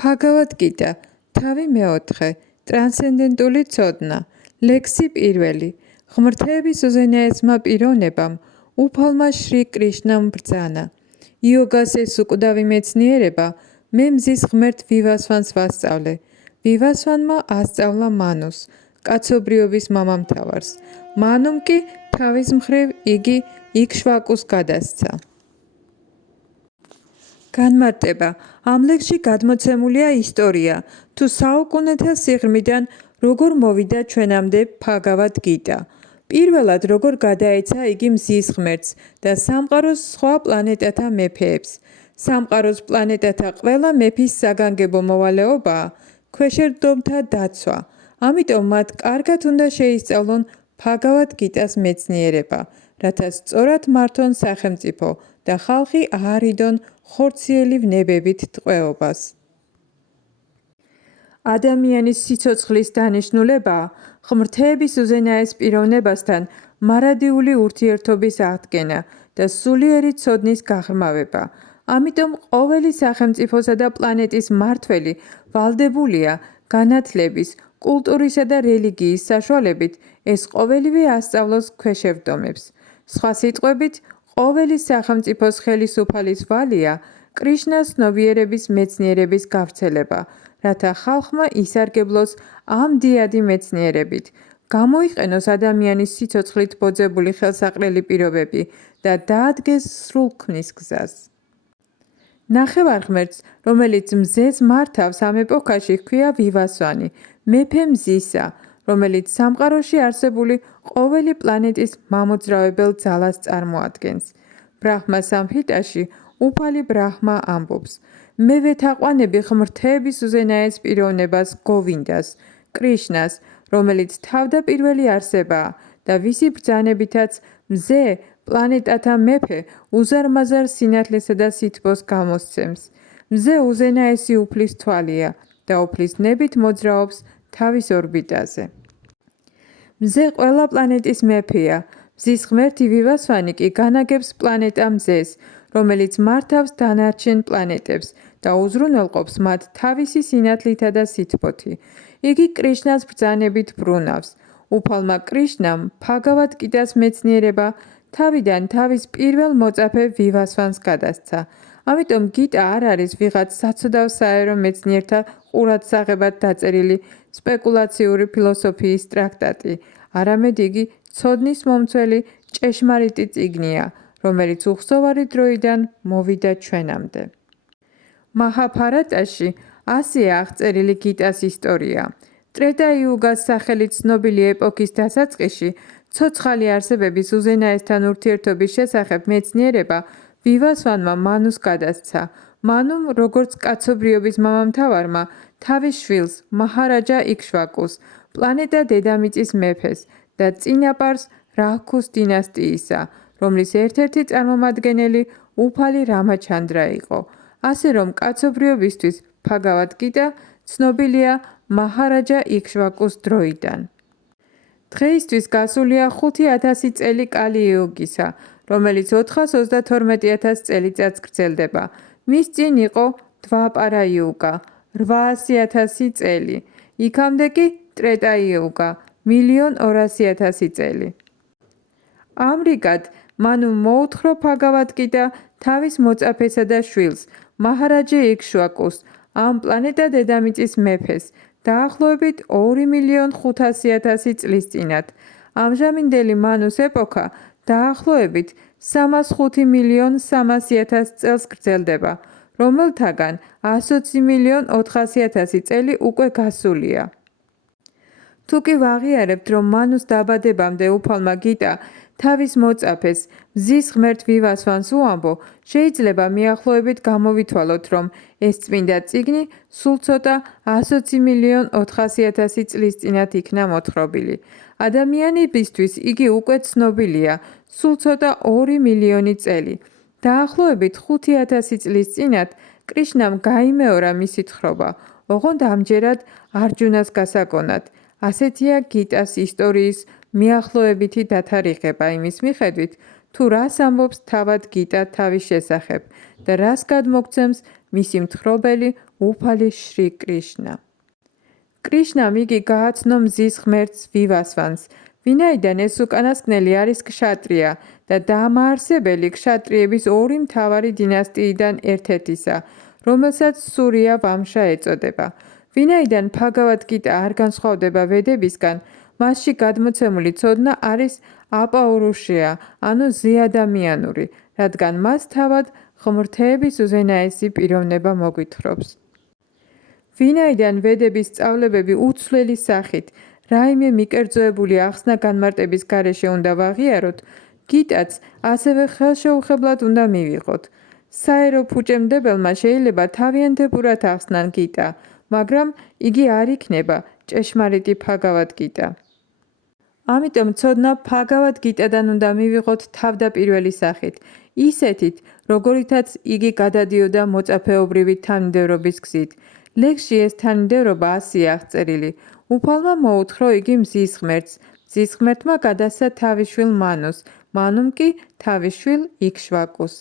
Bhagavad-gītā, თავი მეოთხე, ტრანსცენდენტული ცოდნა, ლექსი პირველი, ღმრთების უზენაესმა პიროვნებამ, უფალმა შრი კრიშნამ ბრძანა. იოგას ეს უკვდავი მეცნიერება, მე მზის ღმერთ ვივასვანს ვასწავლე. ვივასვანმა ასწავლა მანუს, კაცობრიობის მამამთავარს. მანუმ კი თავის მხრივ იგი იქშვაკუს გადასცა. განმარტება. ამ ლექსში გადმოცემულია ისტორია, თუ საუკუნეთა სიღრმიდან როგორ მოვიდა ჩვენამდე Bhagavad-gītā. პირველად როგორ გადაეცა იგი მზის ღმერთს და სამყაროს სხვა პლანეტათა მეფეებს. სამყაროს პლანეტათა ყველა მეფის საგანგებო მოვალეობაა ქვეშევრდომთა დაცვა. ამიტომ მათ კარგად უნდა შეისწავლონ Bhagavad-gītās მეცნიერება, რათა სწორად მართონ სახელმწიფო და ხალხი აარიდონ ხორციელი ვნებებით ტყვეობას. ადამიანის სიცოცხლის დანიშნულებაა ღმრთების უზენაეს პიროვნებასთან მარადიული ურთიერთობის აღდგენა და სულიერი ცოდნის გაღრმავება. ამიტომ ყოველი სახელმწიფოსა და პლანეტის მმართველი ვალდებულია განათლების, კულტურისა და რელიგიის საშუალებით ეს ყოველივე ასწავლოს ქვეშევრდომებს. სხვა სიტყვებით, ყოველი სახელმწიფოს ხელისუფალის ვალია კრიშნას ცნობიერების მეცნიერების გავრცელება, რათა ხალხმა ისარგებლოს ამ დიადი მეცნიერებით, გამოიყენოს ადამიანის სიცოცხლით ბოძებული ხელსაყრელი პირობები და დაადგეს სრულქმნის გზას. ნახევარღმერთს, რომელიც მზეს მართავს ამ ეპოქაში ჰქვია ვივასვანი, მეფე მზისა, რომელიც სამყაროში არსებული ყოველი პლანეტის მამოძრავებელ ძალას წარმოადგენს. ბრაჰმა სამჰიტაში უფალი ბრაჰმა ამბობს: მე ვეთაყვანები ღმრთების უზენაეს პიროვნებას გოვინდას, კრიშნას, რომელიც თავდაპირველი არსებაა და ვისი ბრძანებითაც მზე პლანეტათა მეფე უზარმაზარ სინათლესა და სითბოს გამოსცემს. მზე უზენაესი უფლის თვალია და უფლის ნებით მოძრაობს თავის ორბიტაზე. მზე ყველა პლანეტის მეფეა. მზის ღმერთი ვივასვანი კი განაგებს პლანეტა მზეს, რომელიც მართავს დანარჩენ პლანეტებს და უზრუნველყოფს მათ თავისი სინათლითა და სითბოთი. იგი კრიშნას ბრძანებით ბრუნავს. უფალმა კრიშნამ Bhagavad-gītās მეცნიერება თავიდან თავის პირველ მოწაფე ვივასვანს გადასცა. ამიტომ გიტა არ არის ვიღაც საცოდავ საერო მეცნიერთა ყურადსაღებად დაწერილი სპეკულაციური ფილოსოფიის ტრაქტატი, არამედ იგი ცოდნის მომცველი ჭეშმარიტი წიგნია, რომელიც უხსოვარი დროიდან მოვიდა ჩვენამდე. მაჰაბჰარატაში ასეა აღწერილი გიტას ისტორია. ტრეტა-იუგას სახელით ცნობილი ეპოქის დასაწყისში ცოცხალი არსებების უზენაესთან ურთიერთობის შესახებ მეცნიერება ვივასვანმა მანუს გადასცა. მანუმ, როგორც კაცობრიობის მამამთავარმა, თავის შვილს, მაჰარაჯა იქშვაკუს, პლანეტა დედამიწის მეფეს და წინაპარს რაჰქუს დინასტიისა, რომლის ერთ-ერთი წარმომადგენელი უფალი რამაჩანდრა იყო. ასე რომ კაცობრიობისთვის Bhagavad-gītā ცნობილია მაჰარაჯა იქშვაკუს დროიდან. დღეისთვის გასულია 5000 წელი კალი-იუგისა, რომელიც 432,000 წელიწადს გრძელდება. მის წინ იყო დვაპარა-იუგა, 800,000 წელი. იქამდე კი ტრეტა-იუგა, 1,200,000 წელი. ამრიგად, მანუ მოუთხრო Bhagavad-gītā თავის მოწაფესა და შვილს, მაჰარაჯა იქშვაკუს, ამ პლანეტა დედამიწის მეფეს, დაახლოებით 2,500,000 წლის წინათ. ამჟამინდელი მანუს ეპოქა დაახლოებით 305,300,000 წელს გრძელდება, რომელთაგან 120,400,000 წელი უკვე გასულია. თუკი ვაღიარებთ, რომ მანუს დაბადებამდე უფალმა გიტა თავის მოწაფეს, მზის ღმერთ ვივასვანს უამბო, შეიძლება მიახლოებით გამოვითვალოთ, რომ ეს წმინდა წიგნი სულ ცოტა 120,400,000 წლის წინათ იქნა მოთხრობილი. ადამიანებისთვის იგი უკვე ცნობილია სულ ცოტა 2 მილიონი წელი. დაახლოებით 5,000 წლის წინათ კრიშნამ გაიმეორა მისი თხრობა, ოღონდ ამჯერად არჯუნას გასაგონად. ასეთია გიტას ისტორიის მიახლოებითი დათარიღება იმის მიხედვით, თუ რას ამბობს თავად გიტა თავის შესახებ და რას გადმოგცემს მისი მთხრობელი უფალი შრი კრიშნა. კრიშნამ იგი გააცნო მზის ღმერთს ვივასვანს, ვინაიდან ეს უკანასკნელი არის ქშატრია და დამაარსებელი ქშატრიების ორი მთავარი დინასტიიდან ერთ-ერთისა, რომელსაც სურია ვამშა ეწოდება. ვინაიდან ბჰაგავად გიტა არ განსხვავდება ვედებისგან, მასში გადმოცემული ცოდნა არის აპაურუშია, ანუ ზეადამიანური, რადგან მას თავად ღმრთების უზენაესი პიროვნება მოგვითხრობს. ვინაიდან ვედების სწავლებები უცვლელი სახით რაიმე მიკერძოებული ახსნა განმარტების გარეშე უნდა ვაღიაროთ, გიტაც ასევე ხელშეუხებლად უნდა მივიღოთ. საერო ფუჭემდებელმა შეიძლება თავიანთებურად ახსნან გიტა, მაგრამ იგი არ იქნება ჭეშმარიტი ბჰაგავად გიტა. ამიტომ ცოდნა ბჰაგავად გიტადან უნდა მივიღოთ თავდაპირველი სახით, ისეთით, როგორითაც იგი გადადიოდა მოწაფეობრივი თანმიმდევრობის გზით. ლექსში ეს თანმიმდევრობა ასია აღწერილი. უფალმა მოუთხრო იგი მზის ღმერთს, მზის ღმერთმა გადასცა თავის შვილ მანუს, მანუმ კი თავის შვილ იქშვაკუს.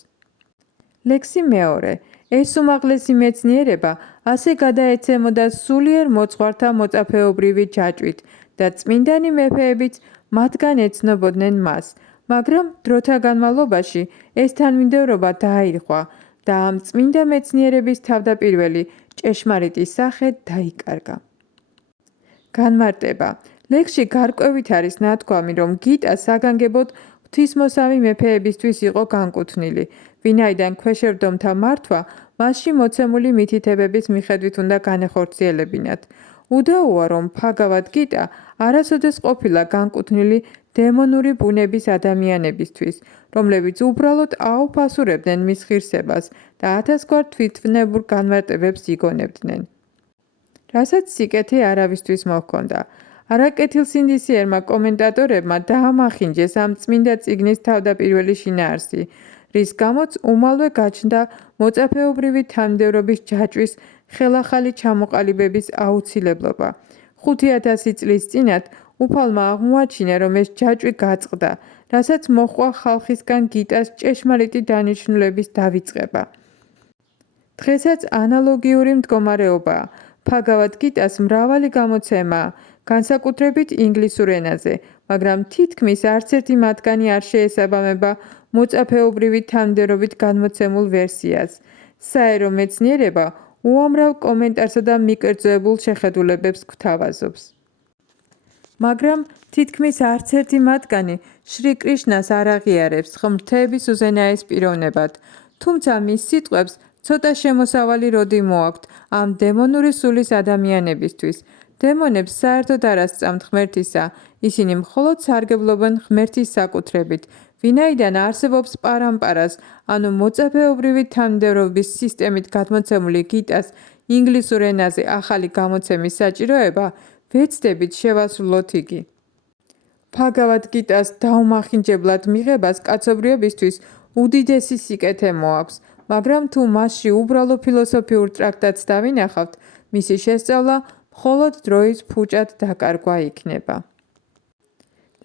ლექსი მეორე. ეს უმაღლესი მეცნიერება ასე გადაეცემოდა სულიერ მოძღვართა მოწაფეობრივი ჯაჭვით და წმინდანი მეფეებიც მათგან ეცნობოდნენ მას, მაგრამ დროთა განმავლობაში ეს თანმიმდევრობა დაირღვა და ამ წმინდა მეცნიერების თავდაპირველი ჭეშმარიტი სახე დაიკარგა. განმარტება. ლექსში გარკვევით არის ნათქვამი, რომ გიტა საგანგებოდ ღვთისმოსავი მეფეებისთვის იყო განკუთვნილი, ვინაიდან ქვეშევრდომთა მართვა მასში მოცემული მითითებების მიხედვით უნდა განეხორციელებინათ. უდაოა, რომ ბჰაგავად გიტა არასოდეს ყოფილა განკუთვნილი დემონური ბუნების ადამიანებისთვის, რომლებიც უბრალოდ აუფასურებდნენ მის ღირსებას და ათასგვარ თვითვნებურ განმარტებებს იგონებდნენ. რასაც სიკეთე არავისთვის მოჰქონდა. არაკეთილსინდისიერმა კომენტატორებმა დაამახინჯეს ამ წმინდა წიგნის თავდაპირველი შინაარსი, რის გამოც უმალვე გაჩნდა მოწაფეობრივი თანმიმდევრობის ჯაჭვის ხელახალი ჩამოყალიბების აუცილებლობა. 5000 წლის წინათ უფალმა აღმოაჩინა, რომ ეს ჯაჭვი გაწყდა, რასაც მოჰყვა ხალხისგან გიტას ჭეშმარიტი დანიშნულების დავიწყება. დღესაც ანალოგიური მდგომარეობაა. ბჰაგავად გიტას მრავალი გამოცემაა, განსაკუთრებით ინგლისურ ენაზე, მაგრამ თითქმის არც ერთი მათგანი არ შეესაბამება მოწაფეობრივი თანმიმდევრობით განმოცემულ ვერსიას. საერო მეცნიერება უამრავ კომენტარსა და მიკერძოებულ შეხედულებებს გვთავაზობს. მაგრამ თითქმის არც ერთი მათგანი შრი კრიშნას არ აღიარებს ღმრთების უზენაეს პიროვნებად, თუმცა მის სიტყვებს ცოტა შემოსავალი როდი მოაქვთ ამ დემონური სულის ადამიანებისთვის. დემონებს საერთოდ არ ასწამთ ღმერთისა, ისინი მხოლოდ სარგებლობენ ღმერთის საკუთრებით, ვინაიდან არსებობს პარამპარას, ანუ მოწაფეობრივი თანმიმდევრობის სისტემით გადმოცემული გიტას ინგლისურ ენაზე ახალი გამოცემის საჭიროება, ვეცდებით შევასრულოთ იგი. ბჰაგავად გიტას დაუმახინჯებლად მიღებას კაცობრიობისთვის უდიდესი სიკეთე მოაქვს, მაგრამ თუ მასში უბრალო ფილოსოფიურ ტრაქტატს დავინახავთ, მისი შესწავლა მხოლოდ დროის ფუჭად დაკარგვა იქნება.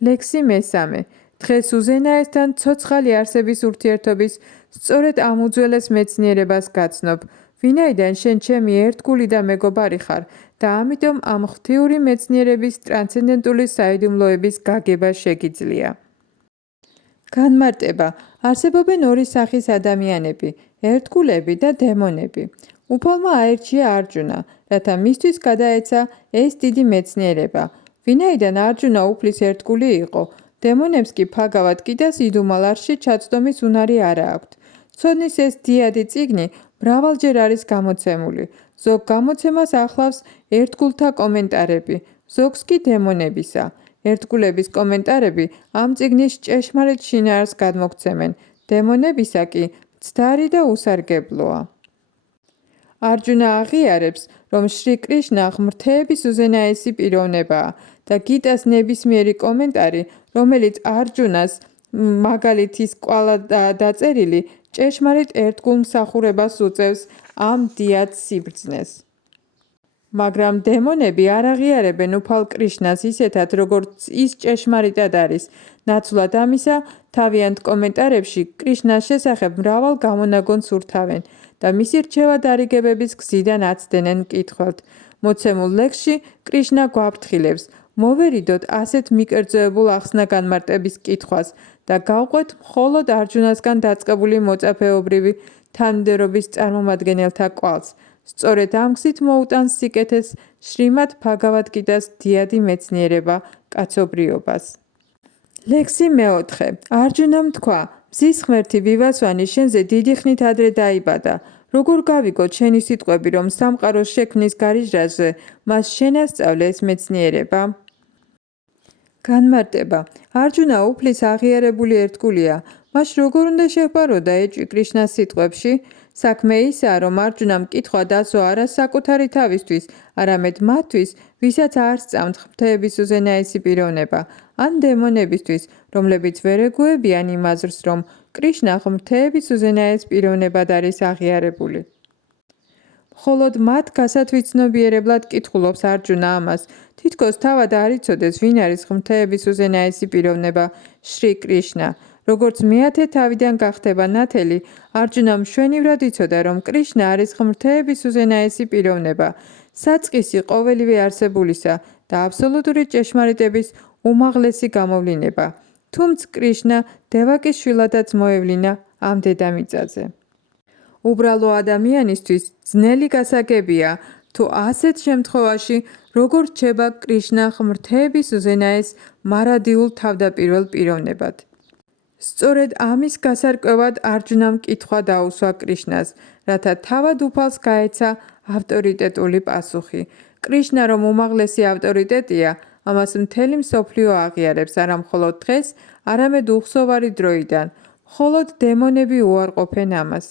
ლექსი მესამე. დღეს უზენაესთან ცოცხალი არსების ურთიერთობის სწორედ ამ უძველეს მეცნიერებას გაცნობ, ვინაიდან შენ ჩემი ერთგული და მეგობარი ხარ და ამიტომ ამ ღვთიური მეცნიერების ტრანსცენდენტული საიდუმლოების გაგება შეგიძლია. განმარტება. არსებობენ ორი სახის ადამიანები, ერთგულები და დემონები. უფალმა აერჩია არჯუნა, რათა მისთვის გადაეცა ეს დიდი მეცნიერება. ვინაიდან არჯუნა უფლის ერთგული იყო, დემონებს კი ბჰაგავად გიტას იდუმალარში ჩაცდომის უნარი არა აქვთ. ცოდნის ეს დიადი წიგნი მრავალჯერ არის გამოცემული. ზოგ გამოცემას ახლავს ერთგულთა კომენტარები, ზოგს კი დემონებისა. ერთგულების კომენტარები ამ წიგნის ჭეშმარიტ შინაარსს გადმოგცემენ, დემონებისა კი მცდარი და უსარგებლოა. არჯუნა აღიარებს, რომ შრი კრიშნა ღმრთების უზენაესი პიროვნებაა და გიტას ნებისმიერი კომენტარი, რომელიც არჯუნას მაგალითის კვალა დაწერილი, ჭეშმარიტ ერთგულ მსახურებას უწევს ამ დიად სიბრძნეს. მაგრამ დემონები არ აღიარებენ უფალ კრიშნას ისეთად, როგორც ის ჭეშმარიტად არის. ნაცვლად ამისა, თავიანთ კომენტარებში კრიშნას შესახებ მრავალ გამონაგონს ურთავენ და მისი რჩევა დარიგებების გზიდან აცდენენ მკითხველთ. მოცემულ ლექსში კრიშნა გვაფრთხილებს, მოვერიდოთ ასეთ მიკერძოებულ ახსნა-განმარტების კითხვას და გავყვეთ მხოლოდ არჯუნასგან დაწყებული მოწაფეობრივი თანმიმდევრობის წარმომადგენელთა კვალს. სწორედ ამ გზით მოუტანს სიკეთეს შრიმად ბჰაგავად გიტას დიადი მეცნიერება კაცობრიობას. ლექსი მეოთხე. არჯუნამ თქვა, მზის ღმერთი ვივასვანი შენზე დიდი ხნით ადრე დაიბადა. როგორ გავიგოთ შენი სიტყვები, რომ სამყაროს შექმნის გარიჟრაზე მას შენასწავლე ეს მეცნიერება? განმარტება. არჯუნა უფლის აღიარებული ერთგულია. მას როგორ უნდა შეჰპაროდა ეჭვი კრიშნას სიტყვებში? საქმე ისაა, რომ არჯუნამ კითხვა დასვა არა საკუთარი თავისთვის, არამედ მათთვის, ვისაც არ სწამთ ღმრთების უზენაესი პიროვნება, ან დემონებისთვის, რომლებიც ვერ ეგუებიან იმ აზრს, რომ კრიშნა ღმრთების უზენაეს პიროვნებად არის აღიარებული. მხოლოდ მათ გასათვითცნობიერებლად კითხულობს არჯუნა ამას, თითქოს თავად არ იცოდეს, ვინ არის ღმრთების უზენაესი პიროვნება შრი კრიშნა. როგორც მეათე თავიდან გახდება ნათელი, არჯუნამ მშვენივრად იცოდა, რომ კრიშნა არის ღმრთების უზენაესი პიროვნება, საწყისი ყოველივე არსებულისა და აბსოლუტური ჭეშმარიტების უმაღლესი გამოვლინება. თუმცა კრიშნა დევაკის შვილადაც მოევლინა ამ დედამიწაზე. უბრალო ადამიანისთვის ძნელი გასაგებია, თუ ასეთ შემთხვევაში როგორ რჩება კრიშნა ღმრთების უზენაეს მარადიულ თავდაპირველ პიროვნებად. სწორედ ამის გასარკვევად არჯუნამ კითხვა დაუსვა კრიშნას, რათა თავად უფალს გაეცა ავტორიტეტული პასუხი. კრიშნა რომ უმაღლესი ავტორიტეტია, ამას მთელი მსოფლიო აღიარებს არა მხოლოდ დღეს, არამედ უხსოვარი დროიდან. მხოლოდ დემონები უარყოფენ ამას.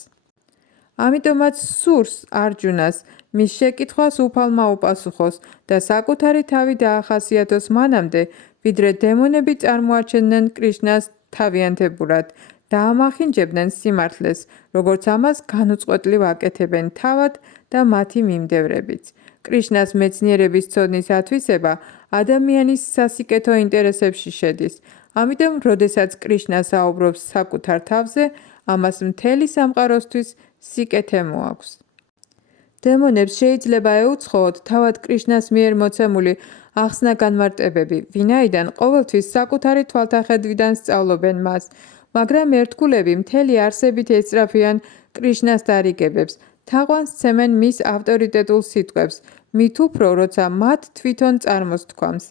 ამიტომაც სურს არჯუნას მის შეკითხვას უფალმა უპასუხოს და საკუთარი თავი დაახასიათოს მანამდე, ვიდრე დემონები წარმოაჩენდნენ კრიშნას თავიანთებურად და ამახინჯებდნენ სიმართლეს, როგორც ამას განუწყვეტლივ აკეთებენ თავად და მათი მიმდევრებიც. კრიშნას მეცნიერების ცოდნის ათვისება ადამიანის სასიკეთო ინტერესებში შედის. ამიტომ, როდესაც კრიშნა საუბრობს საკუთარ თავზე, ამას მთელი სამყაროსთვის სიკეთე მოაქვს. დემონებს შეიძლება ეუცხოოთ თავად კრიშნას მიერ მოცემული ახსნა-განმარტებები, ვინაიდან ყოველთვის საკუთარი თვალთახედვიდან სწავლობენ მას, მაგრამ ერთგულები მთელი არსებით ეწრაფიან კრიშნას დარიგებებს, თაყვანს სცემენ მის ავტორიტეტულ სიტყვებს, მით უფრო, როცა მათ თვითონ წარმოსთქვამს.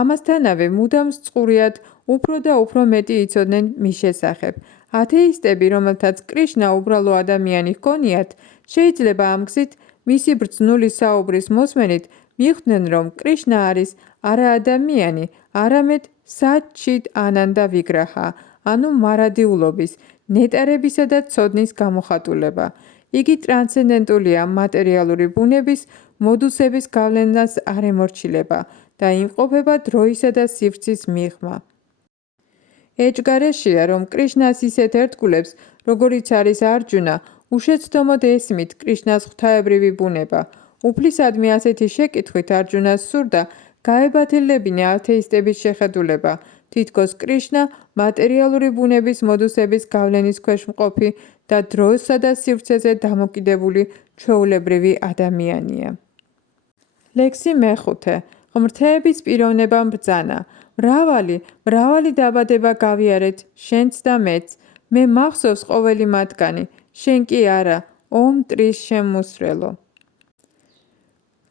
ამასთანავე მუდამ სწურიად უფრო და უფრო მეტი იცოდნენ მის შესახებ. ათეისტები, რომელთაც კრიშნა უბრალო ადამიანი ჰგონიათ, შეიძლება ამ გზით მისი ბრძნული საუბრის მოსმენით მიხვდნენ, რომ კრიშნა არის არა ადამიანი, არამედ საჩით ანანდა ვიგრაჰა, ანუ მარადიულობის, ნეტარებისა და ცოდნის გამოხატულება. იგი ტრანსცენდენტულია მატერიალური ბუნების მოდუსების გავლენას არ ემორჩილება და იმყოფება დროისა და სივრცის მიღმა. ეჭგარეშია, რომ კრიშნას ისეთ ერთგულებს, როგორიც არის არჯუნა, უშეცდომოდ ესმით კრიშნას ღვთაებრივი ბუნება. უფლისადმი ასეთი შეკითხვით არჯუნას სურდა გაებათილებინა ათეისტების შეხედულება, თითქოს კრიშნა მატერიალური ბუნების მოდუსების გავლენის ქვეშ მყოფი და დროსა და სივრცეზე დამოკიდებული ჩვეულებრივი ადამიანია. ლექსი მეხუთე. ღმრთების პიროვნება ბრძანა. მრავალი დაბადება გავიარეთ შენც და მეც, მე მახსოვს ყოველი მათგანი, შენ კი არა, ომ მტრის შემმუსრელო.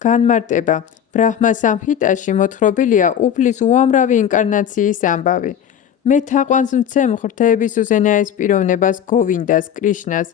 განმარტება. ბრაჰმა სამჰიტაში მოთხრობილია უფლის უამრავი ინკარნაციის ამბავი. მე თაყვანს მცემ ღმრთების უზენაეს პიროვნებას გოვინდას კრიშნას,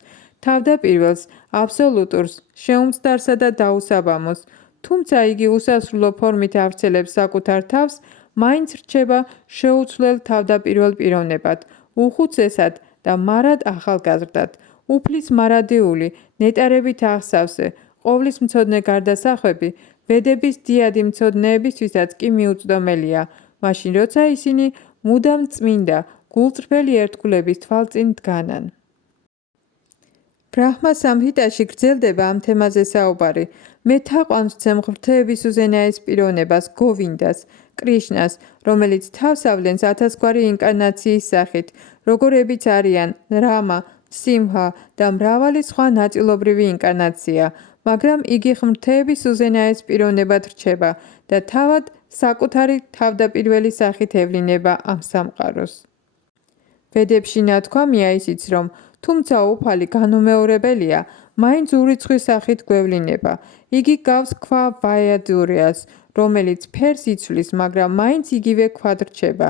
თავდაპირველს, აბსოლუტურს, შეუმცდარსა და დაუსაბამოს, თუმცა იგი უსასრულო ფორმით ავრცელებს საკუთარ თავს, მაინც რჩება შეუცვლელ თავდაპირველ პიროვნებად, უხუცესად და მარად ახალგაზრდად, უფლის მარადიული, ნეტარებით აღსავსე, ყოვლის მცოდნე გარდასახვები, ვედების დიადი მცოდნეებისთვისაც კი მიუწვდომელია, მაშინ როცა ისინი მუდამ წმინდა, გულწრფელი ერთგულების თვალწინ დგანან. ბრაჰმა სამჰიტაში გრძელდება ამ თემაზე საუბარი. მე თაყვანს ვცემ ღვთაების უზენაეს პიროვნებას, გოვინდას, კრიშნას, რომელიც თავს ავლენს 1000 გვარი ინკარნაციის სახით, როგორებიც არიან რამა, სიმჰა და მრავალი სხვა ნაწილობრივი ინკარნაცია, მაგრამ იგი ღვთაების უზენაეს პიროვნებად რჩება და თავად საკუთარი თავდაპირველი სახით ევლინება ამ სამყაროს. ვედებში ნათქვამია ისიც, რომ თუმცა უფალი განუმეორებელია, მაინც ურიცხვი სახით გვევლინება. იგი გავს ქვა ვაიადურიას, რომელიც ფერს იცვლის, მაგრამ მაინც იგივე ქვად რჩება.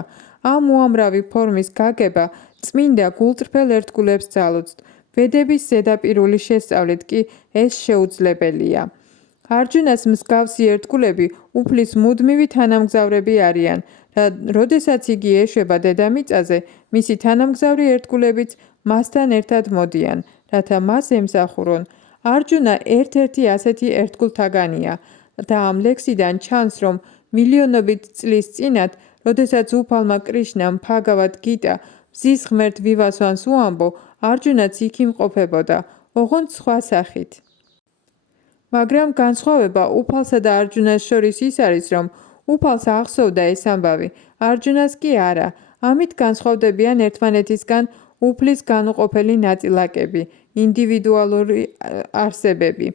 ამ უამრავი ფორმის გაგება წმინდა გულწრფელ ერთგულებს ძალუძთ. ვედების ზედაპირული შესწავლით კი ეს შეუძლებელია. არჯუნას მსგავსი ერთგულები უფლის მუდმივი თანამგზავრები არიან და როდესაც იგი ეშვება დედამიწაზე, მისი თანამგზავრი ერთგულებიც მასთან ერთად მოდიან, რათა მას ემსახურონ. არჯუნა ერთ-ერთი ასეთი ერთგულთაგანია და ამ ლექსიდან ჩანს, რომ მილიონობით წლის წინათ, როდესაც უფალმა კრიშნამ ბჰაგავად გიტა მზის ღმერთ ვივასვანს უამბო, არჯუნაც იქ იმყოფებოდა, ოღონდ სხვა სახით. მაგრამ განსხვავება უფალსა და არჯუნას შორის ის არის, რომ უფალს აღსოვდა ეს ამბავი, არჯუნას კი არა. ამით განსხვავდებიან ერთმანეთისგან უფლის განუყოფელი ნაწილაკები, ინდივიდუალური არსებები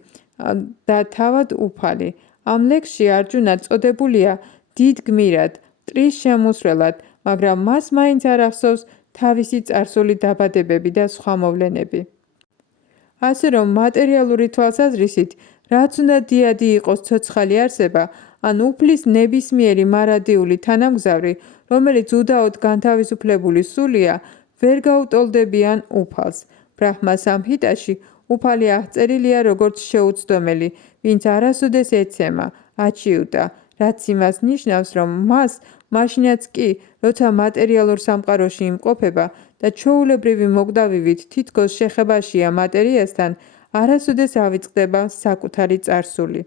და თავად უფალი. ამ ლექსში არჯუნა წოდებულია დიდ გმირად, მტრის შემოსვლელად, მაგრამ მას მაინც არ ახსოვს თავისი წარსული დაბადებები და სხვა მოვლენები. ასე რომ მატერიალური თვალსაზრისით, რაც უნდა დიადი იყოს ცოცხალი არსება, ან უფლის ნებისმიერი მარადიული თანამგზავრი, რომელიც უდაოდ განთავისუფლებული სულია, ვერ გაუტოლდებიან უფალს. ბრაჰმა სამჰიტაში უფალი აღწერილია როგორც შეუცდომელი, ვინც არასოდეს ეცემა, აჩიუტა, რაც იმას ნიშნავს, რომ მას მაშინაც კი, როცა მატერიალურ სამყაროში იმყოფება და ჩვეულებრივი მოკდავივით თითქოს შეხებაშია მატერიასთან, არასოდეს ავიწყდება საკუთარი წარსული.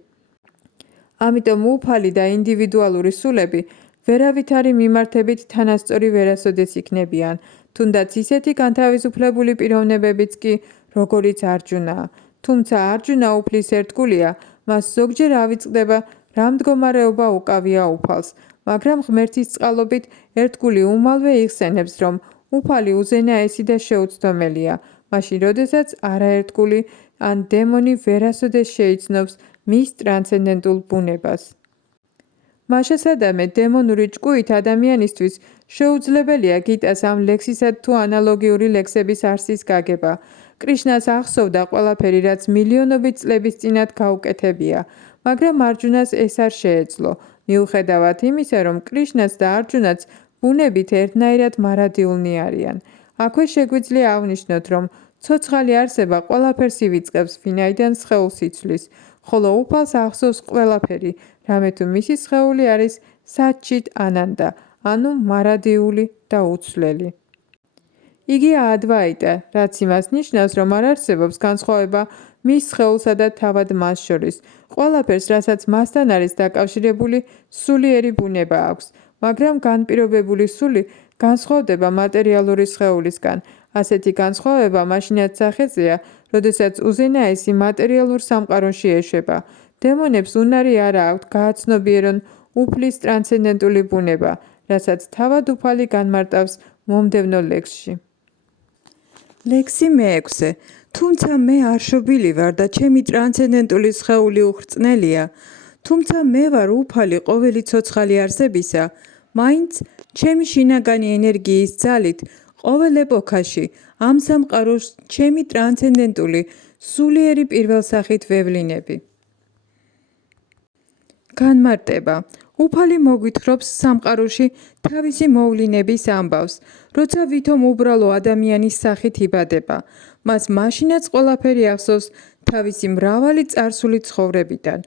ამიტომ უფალი და ინდივიდუალური სულები ვერავითარი მიმართებით თანასწორი ვერასოდეს იქნებიან, თუნდაც ისეთი განთავისუფლებული პიროვნებებიც კი, როგორიც არჯუნაა. თუმცა არჯუნა უფლის ერთგულია, მას ზოგჯერ ავიწყდება რა მდგომარეობა უკავია უფალს, მაგრამ ღმერთის წყალობით ერთგული უმალვე იხსენებს, რომ უფალი უზენაესი და შეუცდომელია, მაშინ როდესაც არაერთგული ან დემონი ვერასოდეს შეიცნობს მის ტრანსცენდენტულ ბუნებას. მაშასადამე დემონური ჭკუით ადამიანისთვის შეუძლებელია გიტას ამ ლექსისა თუ ანალოგიური ლექსების არსის გაგება. კრიშნას ახსოვდა ყველაფერი, რაც მილიონობით წლების წინათ გაუკეთებია, მაგრამ არჯუნას ეს არ შეეძლო, მიუხედავად იმისა, რომ კრიშნაც და არჯუნაც ბუნებით ერთნაირად მარადიულნი არიან. აქვე შეგვიძლია ავნიშნოთ, რომ ცოცხალი არსება ყველაფერს ივიწყებს, ვინაიდან სხეულს იცვლის, ხოლო უფალს ახსოვს ყველაფერი, რამე თუ მისი სხეული არის საჩით ანანდა, ანუ მარადიული და უცვლელი. იგი ადვაიტა, რაც იმას ნიშნავს, რომ არ არსებობს განსხვავება მის სხეულსა და თავად მას შორის. ყველაფერს, რასაც მასთან არის დაკავშირებული, სულიერი ბუნება აქვს, მაგრამ განპირობებული სული განსხვავდება მატერიალური სხეულისგან. ასეთი განსხვავება მაშინაც სახეზეა, როდესაც უზენაესი მატერიალურ სამყაროში ეშვება. დემონებს უნარი არა აქვთ გააცნობიერონ უფლის ტრანსცენდენტული ბუნება, რასაც თავად უფალი განმარტავს მომდევნო ლექსში. ლექსი მე-6. თუმცა მე არ შობილი ვარ და ჩემი ტრანსცენდენტული სხეული უხრწნელია, თუმცა მე ვარ უფალი ყოველი ცოცხალი არსებისა, მაინც ჩემი შინაგანი ენერგიის ძალით ყოველ ეპოქაში ამ სამყაროს ჩემი ტრანსცენდენტული სულიერი პირველსახით ვევლინები. განმარტება. უფალი მოგვითხრობს სამყაროში თავისი მოვლინების ამბავს, როცა ვითომ უბრალო ადამიანის სახით იბადება. მას მაშინაც ყველაფერი ახსოვს თავისი მრავალი წარსული ცხოვრებიდან.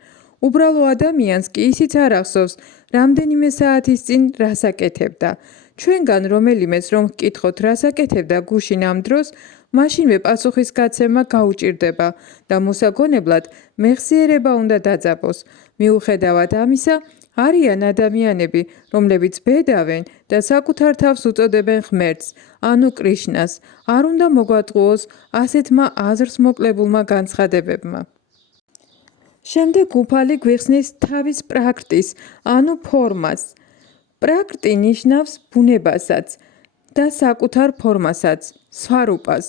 უბრალო ადამიანს კი ისიც არ ახსოვს, რამდენიმე საათის წინ რას აკეთებდა. ჩვენგან რომელიმეს რომ ვკითხოთ რას აკეთებდა გუშინ ამ დროს, მაშინვე პასუხის გაცემა გაუჭირდება და მოსაგონებლად მეხსიერება უნდა დაძაბოს. მიუხედავად ამისა, არიან ადამიანები, რომლებიც ბედავენ და საკუთარ თავს უწოდებენ ღმერთს, ანუ კრიშნას, არ უნდა მოგვატყუოს ასეთმა აზრს მოკლებულმა განცხადებებმა. შემდეგ უფალი გვიხსნის თავის პრაკრტის, ანუ ფორმას. პრაკრტი ნიშნავს ბუნებასაც და საკუთარ ფორმასაც, სვარუპას.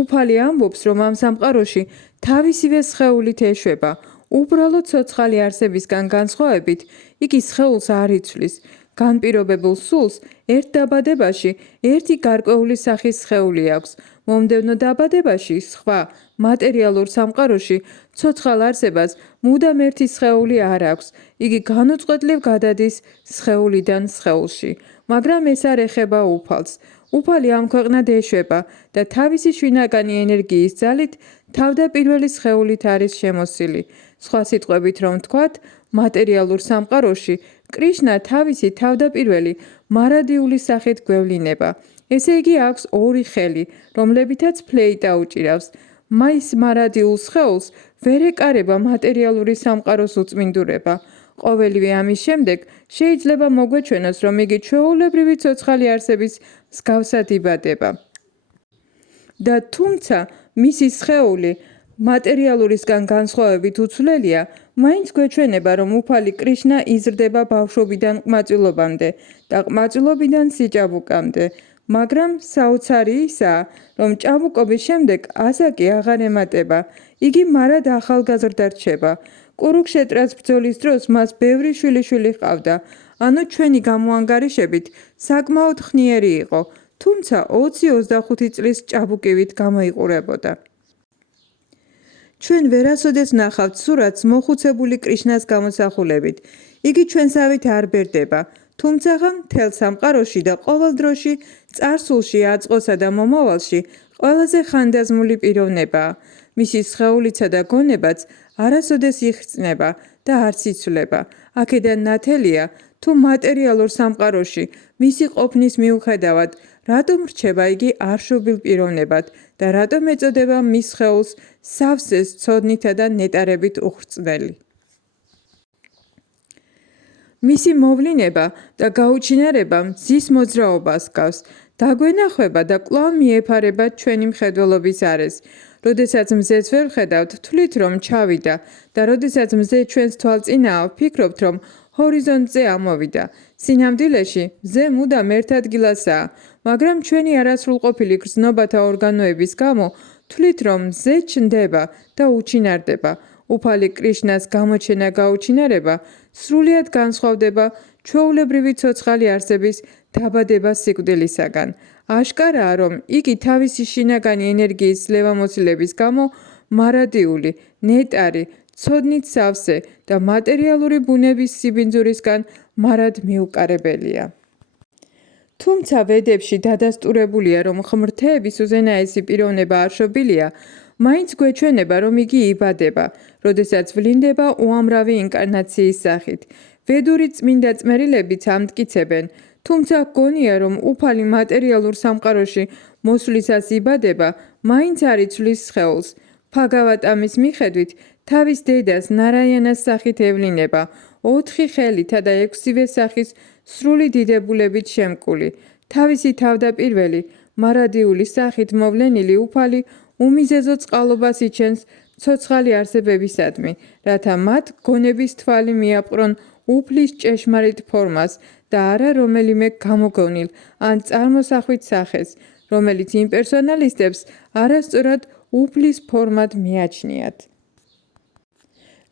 უფალი ამბობს, რომ ამ სამყაროში თავისივე სხეულით ეშვება. უბრალოდ ცოცხალი არსებისგან განსხვავებით, იგი სხეულს არ იცვლის. განპირობებულ სულს ერთ დაბადებაში ერთი გარკვეული სახის სხეული აქვს. მომდევნო დაბადებაში სხვა მატერიალურ სამყაროში ცოცხალ არსებას მუდამ ერთი სხეული არ აქვს. იგი განუწყვეტლივ გადადის სხეულიდან სხეულში, მაგრამ ეს არ ეხება უფალს. უფალი ამ ქვეყნად ეშვება და თავისი შინაგანი ენერგიის ძალით თავდაპირველი სხეულით არის შემოსილი. სხვა სიტყვებით რომ ვთქვათ, მატერიალურ სამყაროში კრიშნა თავისი თავდაპირველი მარადიული სახით გვევლინება. ესე იგი აქვს ორი ხელი, რომლებითაც ფლეიტა უჭირავს. მის მარადიულ სხეულს ვერ ეკარება მატერიალური სამყაროს უწმინდურება. ყოველივე ამის შემდეგ შეიძლება მოგვეჩვენოს, რომ იგი ჩვეულებრივი ცოცხალი არსების მსგავსად იბადება. და თუმცა მისი სხეული მატერიალურისგან განსხვავებით უცვლელია, მაინც გვეჩვენება, რომ უფალი კრიშნა იზრდება ბავშვობიდან ყმაწვილობამდე და ყმაწვილობიდან სიჭაბუკამდე, მაგრამ საოცარი ისაა, რომ ჭაბუკობის შემდეგ ასაკი აღარ ემატება, იგი მარად ახალგაზრდა რჩება. კურუქშეტრას ბრძოლის დროს მას ბევრი შვილიშვილი ჰყავდა, ანუ ჩვენი გამოანგარიშებით საკმაოდ ხნიერი იყო, თუმცა 20-25 წლის ჭაბუკივით გამოიყურებოდა. ჩვენ ვერასოდეს ვნახავთ სურათს მოხუცებული კრიშნას გამოსახულებით. იგი ჩვენსავით არ ბერდება, თუმცა მთელ სამყაროში და ყოველ დროში, წარსულში, აწყოსა და მომავალში ყველაზე ხანდაზმული პიროვნებაა. მისი სხეულიცა და გონებაც არასოდეს იხსნება და არც იცვლება. აქედან ნათელია, თუ მატერიალურ სამყაროში მისი ყოფნის მიუხედავად, რატომ რჩება იგი არშობილ პიროვნებად და რატომ ეწოდება მის სხეულს სავსეს ცოდნითა და ნეტარებით უხრწნელი. მისი მოვლინება და გაუჩინარება მზის მოძრაობას ჰგავს. დაგვენახება და კვლავ მიეფარება ჩვენი მხედველობის არეს. როდესაც მზეს ვერ ვხედავთ, თვლით რომ ჩავიდა და როდესაც მზე ჩვენს თვალწინაა, ვფიქრობთ რომ ჰორიზონტზე ამოვიდა. სინამდვილეში მზე მუდამ ერთ ადგილასაა, მაგრამ ჩვენი არასრულყოფილი გრძნობათა ორგანოების გამო თვლით რომ მზე ჩნდება და უჩინარდება. უფალი კრიშნას გამოჩენა გაუჩინარება სრულიად განსხვავდება ჩვეულებრივი ცოცხალი არსების დაბადება სიკვდილისაგან. აშკარაა, რომ იგი თავისი შინაგანი ენერგიის ძლევამოსილების გამო მარადიული, ნეტარი, ცოდნით სავსე და მატერიალური ბუნების სიბინძურისგან მარად მიუკარებელია. თუმცა ვედებში დადასტურებულია, რომ ღმრთების უზენაესი პიროვნება არშობილია, მაინც გვეჩვენება, რომ იგი იბადება, როდესაც ვლინდება უამრავი ინკარნაციის სახით. ვედური წმინდა წმერილებიც ამტკიცებენ, თუმცა გონია, რომ უფალი მატერიალურ სამყაროში მოსვლისას იბადება, მაინც არ იცვლის სხეულს. ბჰაგავატამის მიხედვით, თავის დედას ნარაიანას სახით ევლინება, 4 ხელითა და 6-ვე სახის სრული დიდებულებით შემკული. თავისი თავდაპირველი, მარადიული სახით მოვლენილი უფალი უმიზეზო წყალობას იჩენს ცოცხალი არსებებისადმი, რათა მათ გონების თვალი მიაპყრონ უფლის ჭეშმარიტ ფორმას და არა რომელიმე გამოგონილ ან წარმოსახვით სახეს, რომელიც იმპერსონალისტებს არასწორად უფლის ფორმად მიაჩნიათ.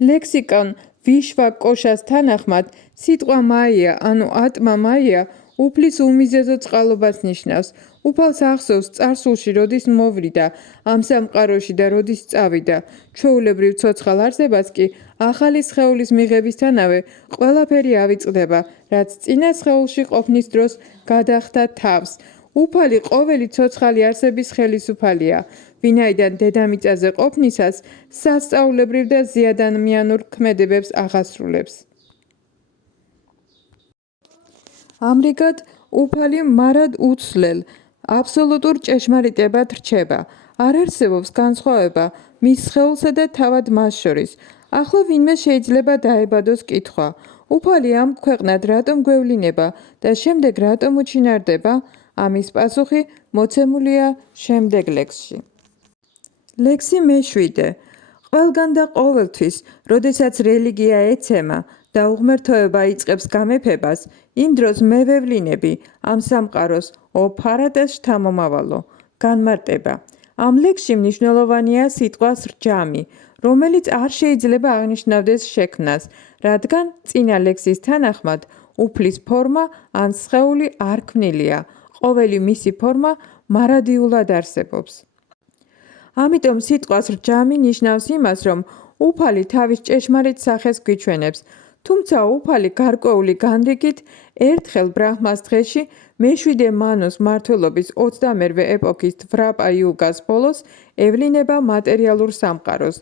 ლექსიკონ ვიშვა კოშას თანახმად, სიტყვა მაია, ანუ ატმა მაია, უფლის უმიზეზო წყალობას ნიშნავს. უფალს ახსოვს წარსულში როდის მოვრიდა ამ სამყაროში და როდის წავიდა. ჩვეულებრივ ცოცხალ არსებას კი ახალი სხეულის მიღებისთანავე ყველაფერი ავიწყდება, რაც წინა სხეულში ყოფნის დროს გადახდა თავს. უფალი ყოველი ცოცხალი არსების ხელისუფალია, ვინაიდან დედამიწაზე ყოფნისას სასწაულებრივ და ზიადამიანურ ქმედებებს აღასრულებს. ამრიგად, უფალი მარად უცვლელ, აბსოლუტურ ჭეშმარიტებად რჩება. არ არსებობს განსხვავება მის სხეულსა და თავად მას შორის. ახლა ვინმე შეიძლება დაებადოს კითხვა. უფალი ამ ქვეყნად რატომ გვევლინება და შემდეგ რატომ უჩინარდება? ამის პასუხი მოცემულია შემდეგ ლექსში. ლექსი მე-7. ყველგან და ყოველთვის, როდესაც რელიგია ეცემა და უღმერთოება იწყებს გამეფებას, იმ დროს მე ვევლინები ამ სამყაროს ოფარადას შთამომავალო. განმარტება. ამ ლექსში მნიშვნელოვანია სიტყვა სრჯამი, რომელიც არ შეიძლება აღნიშნავდეს შექმნას, რადგან წინა ლექსის თანახმად უფლის ფორმა ან სხეული არ ქმნილია, ყოველი მისი ფორმა მარადიულად არსებობს. ამიტომ სიტყვა სრჯამი ნიშნავს იმას, რომ უფალი თავის ჭეშმარიტ სახეს გვიჩვენებს, თუმცა უფალი გარკვეული განრიგით ერთხელ ბრაჰმას დღეში მე-7 მანუს მმართველობის 21 ეპოქის დვრაპა იუგას ბოლოს ევლინება მატერიალურ სამყაროს.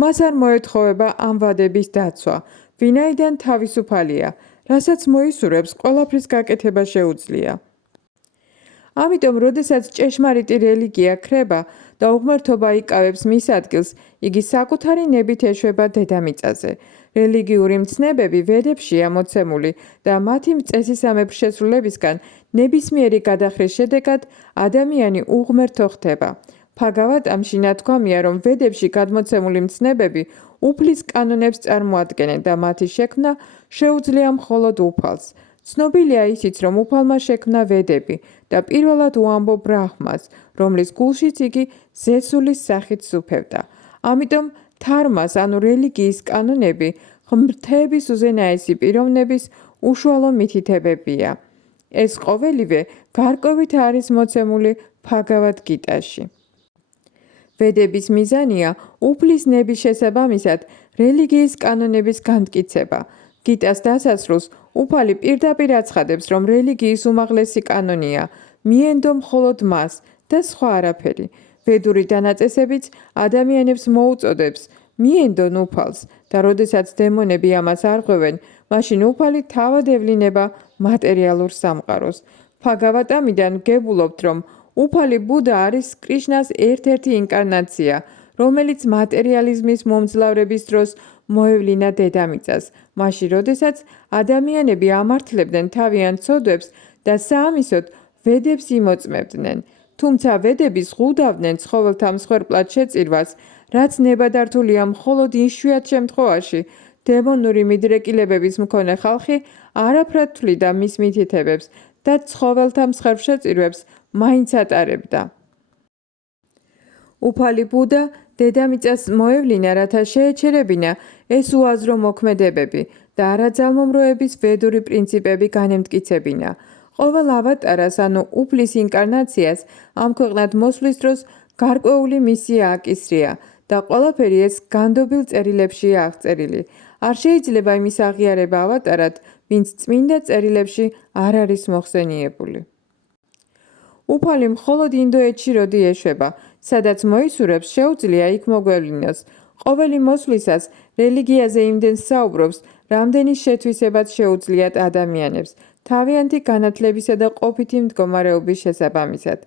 მას არ მოეთხოვება ამ ვადების დაცვა, ვინაიდან თავისუფალია, რასაც მოისურვებს ყველაფრის გაკეთება შეუძლია. ამიტომ, როდესაც ჭეშმარიტი რელიგია ქრება და უღმერთობა იკავებს მის ადგილს, იგი საკუთარი ნებით ეშვება დედამიწაზე. რელიგიური მცნებები ვედებშია მოცემული და მათი წესისამებრ შესრულებისგან ნებისმიერი გადახრის შედეგად ადამიანი უღმერთო ხდება. ფაგავატამში ნათქვამია, რომ ვედებში გადმოცემული მცნებები უფლის კანონებს წარმოადგენენ და მათი შექმნა შეუძლია მხოლოდ უფალს. ცნობილია ისიც, რომ უფალმა შექმნა ვედები და პირველად უამბო ბრაჰმას, რომლის გულშიც იგი ზესულის სახით სუფევდა. ამიტომ თარმას, ანუ რელიგიის კანონები, ღმრთების უზენაესი პიროვნების უშუალო მითითებებია. ეს ყოველივე გარკვევით არის მოცემული ბჰაგავად გიტაში. ვედების მიზანია უფლის ნების შესაბამისად რელიგიის კანონების განმტკიცება. გიტას დასასრულს უფალი პირდაპირ აცხადებს, რომ რელიგიის უმაღლესი კანონია მიენდო მხოლოდ მას და სხვა არაფერი. ვედური დანაწესებიც ადამიანებს მოუწოდებს მიენდონ უფალს და როდესაც დემონები ამას არღვევენ, მაშინ უფალი თავად ევლინება მატერიალურ სამყაროს. ბჰაგავატამიდან ვგებულობთ, რომ უფალი ბუდა არის კრიშნას ერთ-ერთი ინკარნაცია, რომელიც მატერიალიზმის მომძლავრების დროს მოევლინა დედამიწას, მაშინ როდესაც ადამიანები ამართლებდნენ თავიანთ ცოდვებს და საამისოდ ვედებს იმოწმებდნენ. თუმცა ვედები ზღუდავდნენ ცხოველთა მსხვერპლად შეწირვას, რაც ნებადართულია მხოლოდ იშვიათ შემთხვევაში, დემონური მიდრეკილებების მქონე ხალხი არაფრად თვლიდა მის მითითებებს და ცხოველთა მსხვერპლშეწირვებს მაინც ატარებდა. უფალი ბუდა დედამიწას მოევლინა, რათა შეეჩერებინა ეს უაზრო მოქმედებები და არაძალმომროების ვედური პრინციპები განემტკიცებინა. ყოველ ავატარას, ანუ უფლის ინკარნაციას, ამ ქვეყნად მოსვლის დროს გარკვეული მისია აკისრია და ყველაფერი ეს განდობილ წერილებშია აღწერილი. არ შეიძლება იმის აღიარება ავატარად, ვინც წმინდა წერილებში არ არის მოხსენიებული. უფალი მხოლოდ ინდოეთში როდი ეშვება, სადაც მოისურვებს, შეუძლია იქ მოგვევლინოს. ყოველი მოსვლისას რელიგიაზე იმდენ საუბრობს, რამდენი შეთვისებაც შეუძლიათ ადამიანებს, თავიანთი განათლებისა და ყოფითი მდგომარეობის შესაბამისად.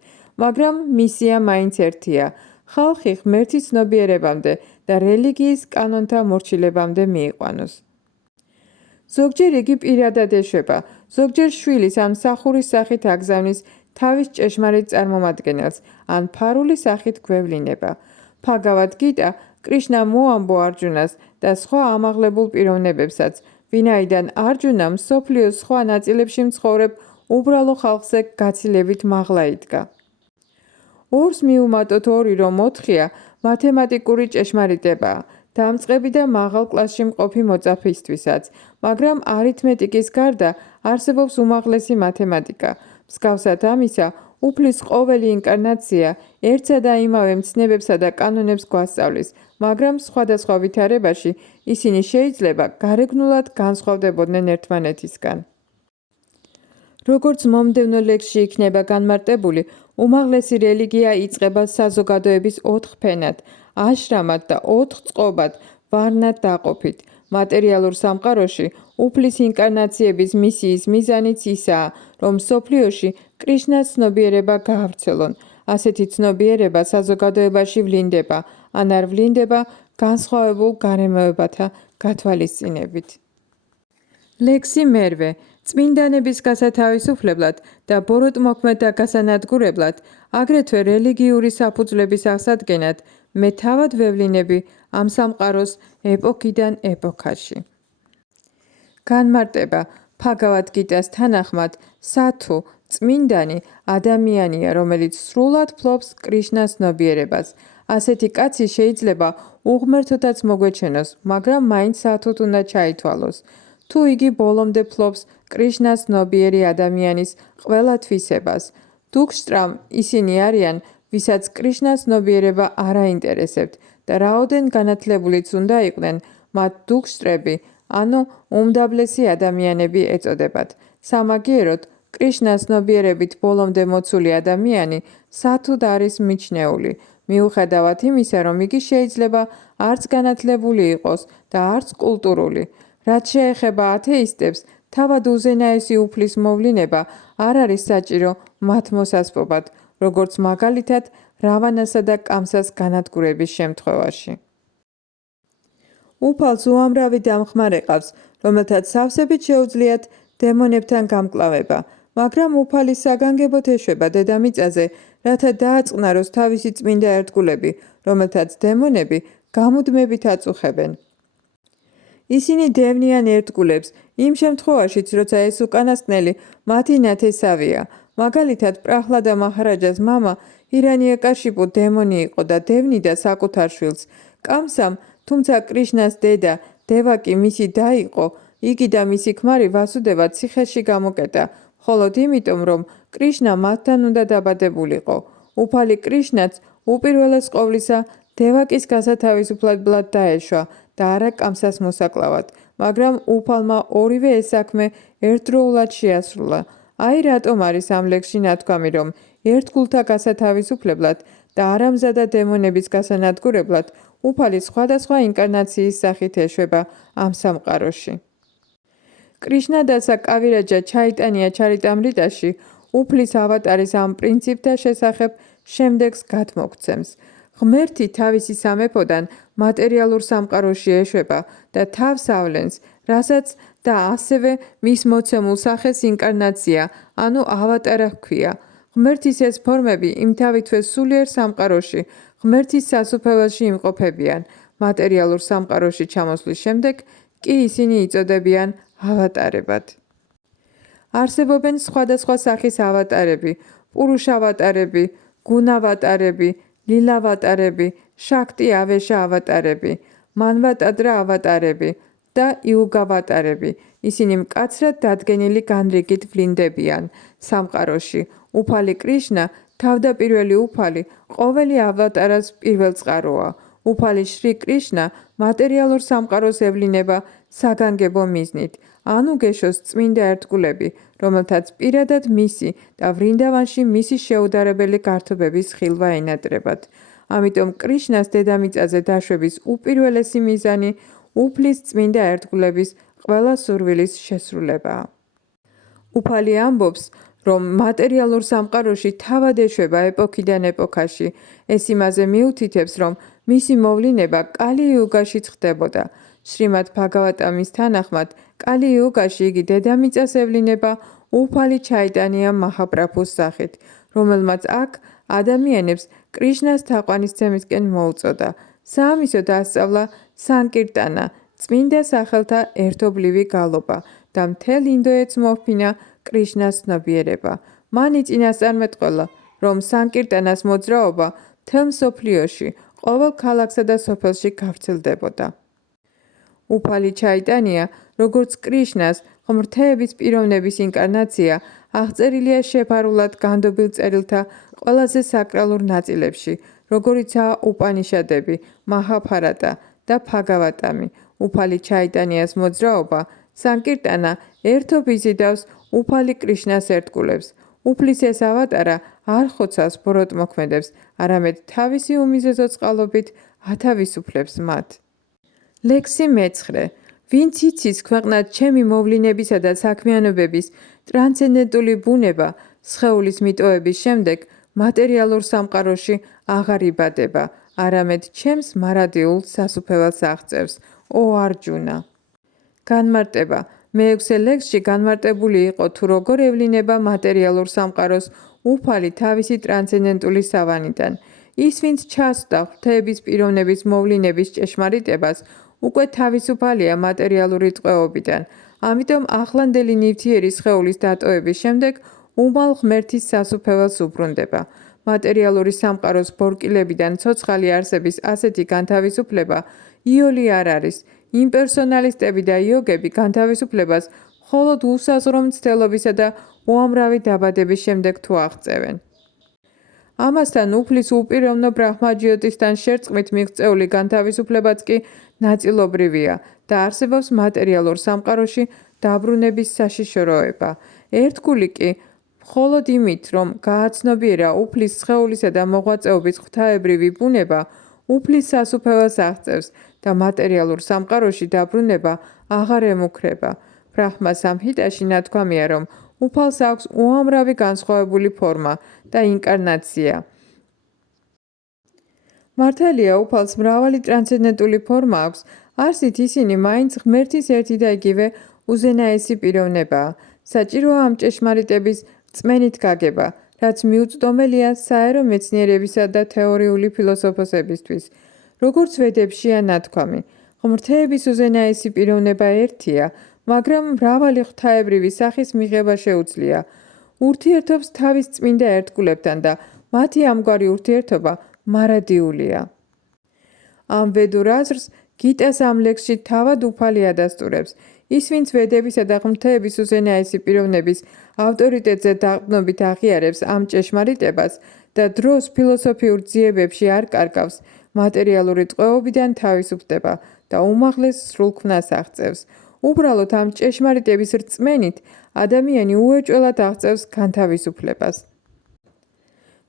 მაგრამ მისია მაინც ერთია, ხალხი ღმერთის ცნობიერებამდე და რელიგიის კანონთა მორჩილებამდე მიიყვანოს. ზოგჯერ იგი პირადად ეშვება, ზოგჯერ შვილის ან მსახურის სახით აგზავნის თავის ჭეშმარიტ წარმომადგენელს, ან ფარული სახით გვევლინება. ბჰაგავად გიტა კრიშნამ მოამბო არჯუნას და სხვა ამაღლებულ პიროვნებებსაც, ვინაიდან არჯუნა მსოფლიოს სხვა ნაწილებში მცხოვრებ უბრალო ხალხზე გაცილებით მაღლა იდგა. ორს მიუმატოთ 2, რომ 4-ია მათემატიკური ჭეშმარიტებაა, დამწყები და მაღალ კლასში მყოფი მოწაფისთვისაც, მაგრამ არითმეტიკის გარდა არსებობს უმაღლესი მათემატიკა. მსგავსად ამისა, უფლის ყოველი ინკარნაცია ერთსა და იმავე მცნებებსა და კანონებს გვასწავლის, მაგრამ სხვადასხვა ვითარებაში ისინი შეიძლება გარეგნულად განსხვავდებოდნენ ერთმანეთისგან. როგორც მომდევნო ლექსში იქნება განმარტებული, უმაღლესი რელიგია იწყება საზოგადოების 4 ფენად, აშრამად და 4 წყობად, ვარნად დაყოფით. მატერიალურ სამყაროში უფლის ინკარნაციების მისიის მიზანიც ისაა, რომ მსოფლიოში კრიშნას ცნობიერება გაავრცელონ. ასეთი ცნობიერება საზოგადოებაში ვლინდება, ან არ ვლინდება განსხვავებულ გარემოებათა გათვალისწინებით. ლექსი მერვე წმინდანების გასათავისუფლებლად და ბოროტმოქმედ და გასანადგურებლად, აგრეთვე რელიგიური საფუძვლების აღსადგენად მე თავად ვევლინები ამ სამყაროს ეპოქიდან ეპოქაში. განმარტება ფაგავად გიტას თანახმად სათუ წმინდანი ადამიანია, რომელიც სრულად ფლობს კრიშნას ცნობიერებას. ასეთი კაცი შეიძლება უღმერთოდაც მოგვეჩენოს, მაგრამ მაინც სათუთ უნდა ჩაითვალოს. თუ იგი ბოლომდე ფლობს კრიშნას ცნობიერი ადამიანის ყველა თვისებას. დუქშტრამ ისინი არიან, ვისაც კრიშნას ცნობიერება არ აინტერესებთ და რაოდენ განათლებულიც უნდა იყვნენ, მათ დუქშტრები, ანუ უმდაბლესი ადამიანები ეწოდებათ. სამაგიეროდ, კრიშნას ცნობიერებით ბოლომდე მოცული ადამიანი სათუდ არის მიჩნეული, მიუხედავად იმისა, რომ იგი შეიძლება არც განათლებული იყოს და არც კულტურული. რაც შეეხება ათეისტებს, თავად უზენაესი უფლის მოვლინება არ არის საჭირო მათ მოსასპობად, როგორც მაგალითად რავანასა და კამსას განადგურების შემთხვევაში. უფალს უამრავი დამხმარე ყავს, რომელთაც სავსებით შეუძლიათ დემონებთან გამკლავება, მაგრამ უფალის საგანგებოდ ეშვება დედამიწაზე, რათა დააწყნაროს თავისი წმინდა ერთგულები, რომელთაც დემონები გამუდმებით აწუხებენ. ისინი დევნიან ერთგულებს, იმ შემთხვევაშიც, როცა ეს უკანასკნელი მათი ნათესავია. მაგალითად, პრაჰლადა მაჰარაჯას მამა ჰირანიაკაშიპუ დემონი იყო და დევნიდა საკუთარ შვილს. კამსამ, თუმცა კრიშნას დედა დევაკი მისი და იყო, იგი და მისი ქმარი ვასუდევა ციხეში გამოკეტა, მხოლოდ იმიტომ, რომ კრიშნა მათთან უნდა დაბადებულიყო. უფალი კრიშნაც უპირველეს ყოვლისა დევაკის გასათავისუფლებლად დაეშვა და არა კამსას მოსაკლავად, მაგრამ უფალმა ორივე ეს საქმე ერთდროულად შეასრულა. აი რატომ არის ამ ლექსში ნათქვამი, რომ ერთგულთა გასათავისუფლებლად და არამზადა დემონების გასანადგურებლად უფალი სხვადასხვა ინკარნაციის სახით ეშვება ამ სამყაროში. კრიშნადასა კავირაჯა ჩაიტანია ჩარიტამრიტაში უფლის ავატარის ამ პრინციპთა შესახებ შემდეგს გადმოგცემს. ღმერთი თავისი სამეფოდან მატერიალურ სამყაროში ეშვება და თავს ავლენს, რასაც და ასევე მის მოცემულ სახეს ინკარნაცია, ანუ ავატარა ჰქვია. ღმერთის ეს ფორმები იმთავითვე სულიერ სამყაროში, ღმერთის სასუფეველში იმყოფებიან. მატერიალურ სამყაროში ჩამოსვლის შემდეგ კი ისინი იწოდებიან ავატარებად. არსებობენ სხვადასხვა სახის ავატარები, პურუშავატარები, გუნავატარები, ლილავატარები, შაქტი ავეშა ავატარები, მანვატადრა ავატარები და იუგავატარები. ისინი მკაცრად დადგენილი განრიგით ვლინდებიან სამყაროში. უფალი კრიშნა, თავდაპირველი უფალი, ყოველი ავატარას პირველწყაროა. უფალი შრი კრიშნა მატერიალურ სამყაროს ევლინება საგანგებო მიზნით, ანუ გეშოს წმინდა ერთგულები, რომელთაც პირადად მისი და ვრინდავანში მისი შეუდარებელი გართობების ხილვა ენატრებათ. ამიტომ კრიშნას დედამიწაზე დაშვების უპირველესი მიზანი უფლის წმინდა ერთგულების ყველა სურვილის შესრულებაა. უფალი ამბობს, რომ მატერიალურ სამყაროში თავად ეშვება ეპოქიდან ეპოქაში. ეს იმაზე მიუთითებს, რომ მისი მოვლინება კალი იუგაშიც ხდებოდა. შრიმად ბჰაგავატამის თანახმად, კალი იუგაში იგი დედამიწას ევლინება უფალი ჩაიტანია მაჰაპრაბჰუს სახით, რომელმაც აქ ადამიანებს კრიშნას თაყვანისცემისკენ მოუწოდა. საამისო დასწავლა სანკირტანა, წმინდა სახელთა ერთობლივი გალობა და მთელ ინდოეთს მოჰფინა კრიშნას ცნობიერება. მან იწინასწარმეტყველა, რომ სანკირტანას მოძრაობა მთელ მსოფლიოში, ყოველ ქალაქსა და სოფელში გავრცელდებოდა. უფალი ჩაიტანია, როგორც კრიშნას ღმრთეების პიროვნების ინკარნაცია, აღწერილია შეფარულად განდობილ წერილთა ყველაზე საკრალურ ნაწილებში, როგორიცაა უპანიშადები, მაჰაბჰარატა და ბჰაგავატამი. უფალი ჩაიტანიას მოძრაობა, სანკირტანა ერთობ იზიდავს უფალი კრიშნას ერთგულებს. უფლის ეს ავატარა არ ხოცავს ბოროტმოქმედებს, არამედ თავისი უმიზეზო წყალობით ათავისუფლებს მათ. ლექსი მეცხრე. ვინც იცის ქვეყნად ჩემი მოვლინებისა და საქმიანობების ტრანსცენდენტული ბუნება, სხეულის მიტოვების შემდეგ მატერიალურ სამყაროში აღარ იბადება, არამედ ჩემს მარადიულ სასუფეველს აღწევს. ო არჯუნა. განმარტება. მეექვსე ლექსში განმარტებული იყო თუ როგორ ევლინება მატერიალურ სამყაროს უფალი თავისი ტრანსცენდენტული სავანიდან. ის, ვინც ჩასვდა ღვთაების პიროვნების მოვლენების ჭეშმარიტებას, უკვე თავისუფალია მატერიალური ტყვეობიდან. ამიტომ ახლანდელი ნივთიერი სხეულის დატოვების შემდეგ უმალ ღმერთის სასუფეველს უბრუნდება. მატერიალური სამყაროს ბორკილებიდან ცოცხალი არსების ასეთი განთავისუფლება იოლი არ არის. იმპერსონალისტები და იოგები განთავისუფლებას მხოლოდ უსაზღვრო მცდელობისა და უამრავი დაბადების შემდეგ თუ აღწევენ. ამასთან უფლის უპიროვნო ბრაჰმაჯიოტისთან შერწყმით მიღწეული განთავისუფლებაც კი ნაწილობრივია და არსებობს მატერიალურ სამყაროში დაბრუნების საშიშროება. ერთგული კი მხოლოდ იმით, რომ გააცნობიერა უფლის სხეულისა და მოღვაწეობის ღვთაებრივი ბუნება, უფლის სასუფეველს აღწევს და მატერიალურ სამყაროში დაბრუნება აღარ ემუქრება. ბრაჰმა სამჰიტაში ნათქვამია, რომ უფალს აქვს უამრავი განსხვავებული ფორმა და ინკარნაცია. მართალია, უფალს მრავალი ტრანსცენდენტული ფორმა აქვს, არსით ისინი მაინც ღმერთის ერთი და იგივე უზენაესი პიროვნებაა. საჭიროა ამ ჭეშმარიტების რწმენით გაგება, რაც მიუწვდომელია საერო მეცნიერებისა და თეორიული ფილოსოფოსებისთვის. როგორც ვედებშია ნათქვამი, ღმრთების უზენაესი პიროვნება ერთია, მაგრამ მრავალი ღვთაებრივი სახის მიღება შეუძლია. ურთიერთობს თავის წმინდა ერთგულებთან და მათი ამგვარი ურთიერთობა მარადიულია. ამ ვედურ აზრს გიტას ამ ლექსში თავად უფალი ადასტურებს. ის, ვინც ვედებისა და ღმრთების უზენაესი პიროვნების ავტორიტეტზე დაყრდნობით აღიარებს ამ ჭეშმარიტებას და დროს ფილოსოფიურ ძიებებში არ კარგავს, მატერიალური ტყვეობიდან თავისუფლდება და უმაღლეს სრულქმნას აღწევს. უბრალოდ ამ ჭეშმარიტების რწმენით ადამიანი უეჭველად აღწევს განთავისუფლებას.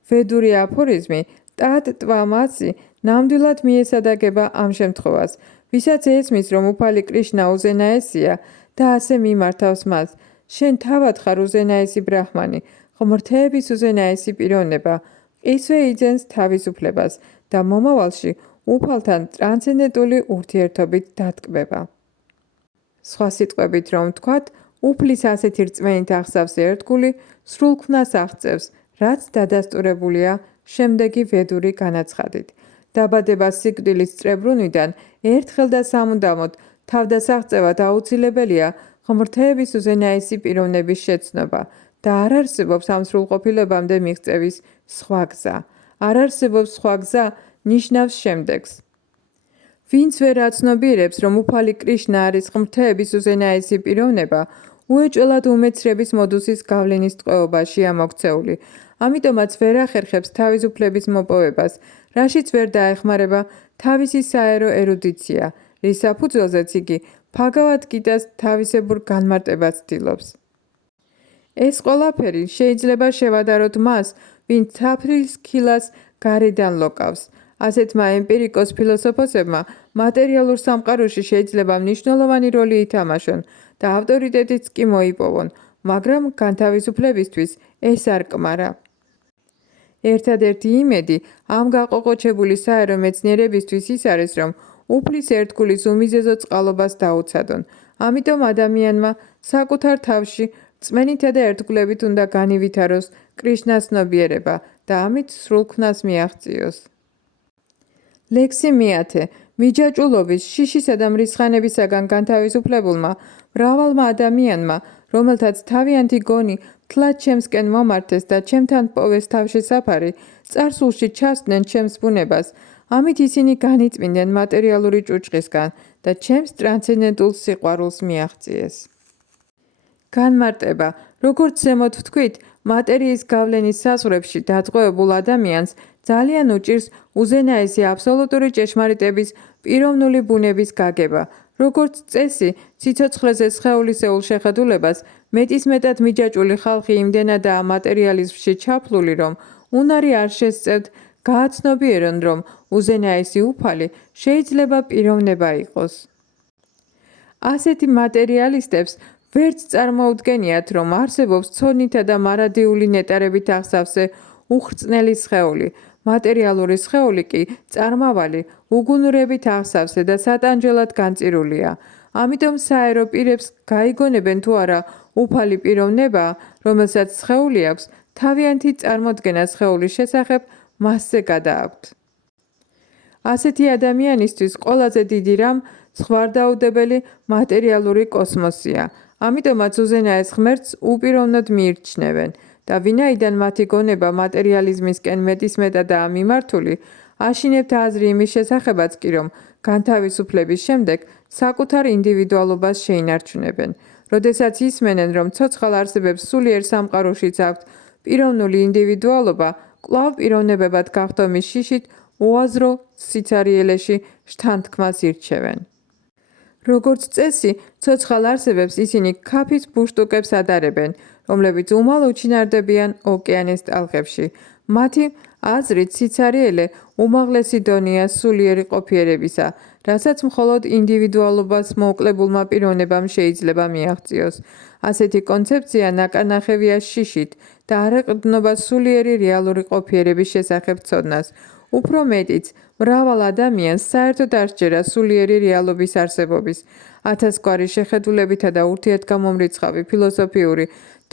ვედური აფორიზმი ტად ტვამასი ნამდვილად მიესადაგება ამ შემთხვევას, ვისაც ესმის, რომ უფალი კრიშნა უზენაესია და ასე მიმართავს მას. შენ თავად ხარ უზენაესი ბრაჰმანი, ღმრთების უზენაესი პიროვნება, ისვე იძენს თავისუფლებას და მომავალში უფალთან ტრანსცენდენტული ურთიერთობით დატკბება. სხვა სიტყვებით რომ ვთქვათ, უფლის ასეთი რწმენით აღსავს ერთგული სრულქმნას აღწევს, რაც დადასტურებულია შემდეგი ვედური განაცხადით. დაბადება სიკვდილის წრებრუნვიდან ერთხელ და სამუდამოდ თავდასაღწევად აუცილებელია ღმრთების უზენაესი პიროვნების შეცნობა და არ არსებობს ამ სრულყოფილებამდე მიღწევის სხვა გზა. არ არსებობს სხვა გზა ნიშნავს შემდეგს. ვინც ვერ აცნობიერებს, რომ უფალი კრიშნა არის ღმრთების უზენაესი პიროვნება, უეჭველად უმეცრების მოდუსის გავლენის ტყვეობაშია მოქცეული. ამიტომაც ვერ ახერხებს თავისუფლების მოპოვებას, რაშიც ვერ დაეხმარება თავისი საერო ერუდიცია, რის საფუძველზეც იგი ფაგავად გიტას თავისებურ განმარტებას ცდილობს. ეს ყველაფერი შეიძლება შევადაროთ მას, ვინც თაფლის ქილას გარედან ლოკავს. ასეთმა ემპირიკოს ფილოსოფოსებმა მატერიალურ სამყაროში შეიძლება მნიშვნელოვანი როლი ითამაშონ და ავტორიტეტიც კი მოიპოვონ, მაგრამ განთავისუფლებისთვის ეს არ კმარა. ერთადერთი იმედი ამ გაყოყოჩებული საერო მეცნიერებისთვის ის არის, რომ უფლის ერთგულის უმიზეზო წყალობას დაუცადონ. ამიტომ ადამიანმა საკუთარ თავში რწმენითა და ერთგულებით უნდა განივითაროს კრიშნას ცნობიერება და ამით სრულქმნას მიაღწიოს. ლექსი მეათე. მიჯაჭვულობის, შიშისა და მრისხანებისაგან განთავისუფლებულმა მრავალმა ადამიანმა, რომელთაც თავიანთი გონი თლად ჩემსკენ მომართეს და ჩემთან პოვეს თავშესაფარი, წარსულში ჩასვდნენ ჩემს ბუნებას, ამით ისინი განიწმინდნენ მატერიალური ჭუჭყისგან და ჩემს ტრანსცენდენტულ სიყვარულს მიაღწიეს. განმარტება. როგორც ზემოთ ვთქვით, მატერიის გავლენის საზღვრებში დატყვევებულ ადამიანს ძალიან უჭირს უზენაესი აბსოლუტური ჭეშმარიტების პიროვნული ბუნების გაგება. როგორც წესი, სიცოცხლეზე სხეულისეულ შეხედულებას მეტისმეტად მიჯაჭვული ხალხი იმდენადაა მატერიალიზმში ჩაფლული, რომ უნარი არ შესწევთ გააცნობიერონ, რომ უზენაესი უფალი შეიძლება პიროვნება იყოს. ასეთი მატერიალისტებს ვერც წარმოუდგენიათ, რომ არსებობს ცოდნითა და მარადიული ნეტარებით აღსავსე უხრწნელი სხეული. მატერიალური სხეული კი წარმავალი, უგუნურებით აღსავსე და სატანჯველად განწირულია. ამიტომ საერო პირებს გაიგონებენ თუ არა უფალი პიროვნება, რომელსაც სხეული აქვს, თავიანთი წარმოდგენა სხეულის შესახებ მასზე გადააქვთ. ასეთი ადამიანისთვის ყველაზე დიდი რამ ზღვარდაუდებელი მატერიალური კოსმოსია. ამიტომაც უზენაეს ღმერთს უპიროვნოდ მიიჩნევენ და ვინაიდან მათი გონება მატერიალიზმისკენ მეტისმეტადაა მიმართული, აშინებთ აზრი იმის შესახებაც კი, რომ განთავისუფლების შემდეგ საკუთარ ინდივიდუალობას შეინარჩუნებენ. როდესაც ისმენენ, რომ ცოცხალ არსებებს სულიერ სამყაროშიც აქვთ პიროვნული ინდივიდუალობა, კვლავ პიროვნებებად გახდომის შიშით უაზრო სიცარიელეში შთანთქმას ირჩევენ. როგორც წესი, ცოცხალ არსებებს ისინი ქაფის ბუშტუკებს ადარებენ, რომლებიც უმალ უჩინარდებიან ოკეანის ტალღებში. მათი აზრით სიცარიელე უმაღლესი დონეა სულიერი ყოფიერებისა, რასაც მხოლოდ ინდივიდუალობას მოუკლებულმა პიროვნებამ შეიძლება მიაღწიოს. ასეთი კონცეფცია ნაკარნახევია შიშით და არ ეყრდნობა სულიერი რეალური ყოფიერების შესახებ ცოდნას. უფრო მეტიც, მრავალ ადამიანს საერთოდ არ სჯერა სულიერი რეალობის არსებობის. ათასგვარი შეხედულებითა და ურთიერთგამომრიცხავი ფილოსოფიური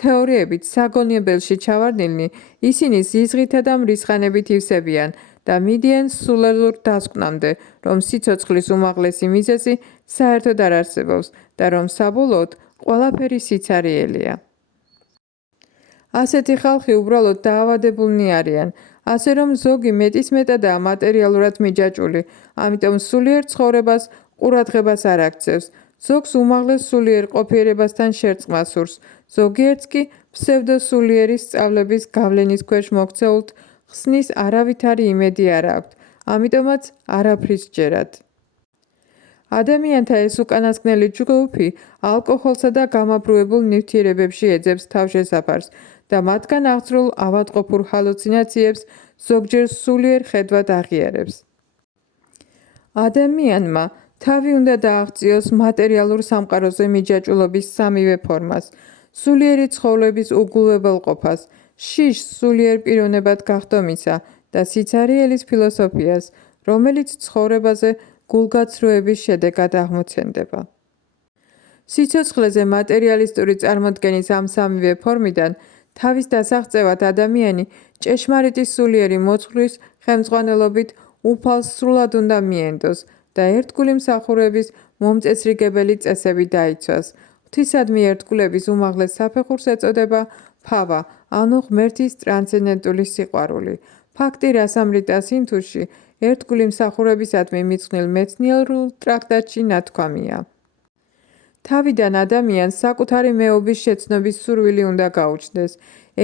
თეორიებით საგონებელში ჩავარდნილნი, ისინი ზიზღითა და მრისხანებით ივსებიან და მიდიან სულელურ დასკვნამდე, რომ სიცოცხლის უმაღლესი მიზეზი საერთოდ არ არსებობს და რომ საბოლოოდ ყველაფერი სიცარიელეა. ასეთი ხალხი უბრალოდ დაავადებულნი არიან, ასე რომ ზოგი მეტისმეტადაა მატერიალურად მიჯაჭვული, ამიტომ სულიერ ცხოვრებას ყურადღებას არ აქცევს. ზოგს უმაღლეს სულიერ ყოფიერებასთან შერწყმა სურს, ზოგიერთს კი ფსევდოსულიერი სწავლების გავლენის ქვეშ მოქცეულთ ხსნის არავითარი იმედი არ აქვთ, ამიტომაც არაფრის სჯერათ. ადამიანთა ეს უკანასკნელი ჯგუფი ალკოჰოლსა და გამაბრუებულ ნივთიერებებში ეძებს თავშესაფარს და მათგან აღძრულ ავადმყოფურ ჰალუცინაციებს ზოგჯერ სულიერ ხედვად აღიარებს. ადამიანმა თავი უნდა დააღწიოს მატერიალურ სამყაროზე მიჯაჭვულობის სამივე ფორმას, სულიერი ცხოვრების უგულებელყოფას, შიშს სულიერ პიროვნებად გახდომისა და სიცარიელის ფილოსოფიას, რომელიც ცხოვრებაზე გულგაცრუების შედეგად აღმოცენდება. სიცოცხლეზე მატერიალისტური წარმოდგენის ამ სამივე ფორმიდან თავის დასაღწევად ადამიანი ჭეშმარიტი სულიერი მოძღვრის ხელმძღვანელობით უფალს სრულად უნდა მიენდოს და ერთგული მსახურების მომწესრიგებელი წესები დაიცვას. ღვთისადმი ერთგულების უმაღლეს საფეხურს ეწოდება ფავა, ანუ ღმერთის ტრანსცენდენტული სიყვარული. ფაქტი რასამრიტას ინთუში ერთგული მსახურებისადმი მიძღვნილ მეცნიერულ ტრაქტატში ნათქვამია. თავიდან ადამიანს საკუთარი მეობის შეცნობის სურვილი უნდა გაუჩნდეს.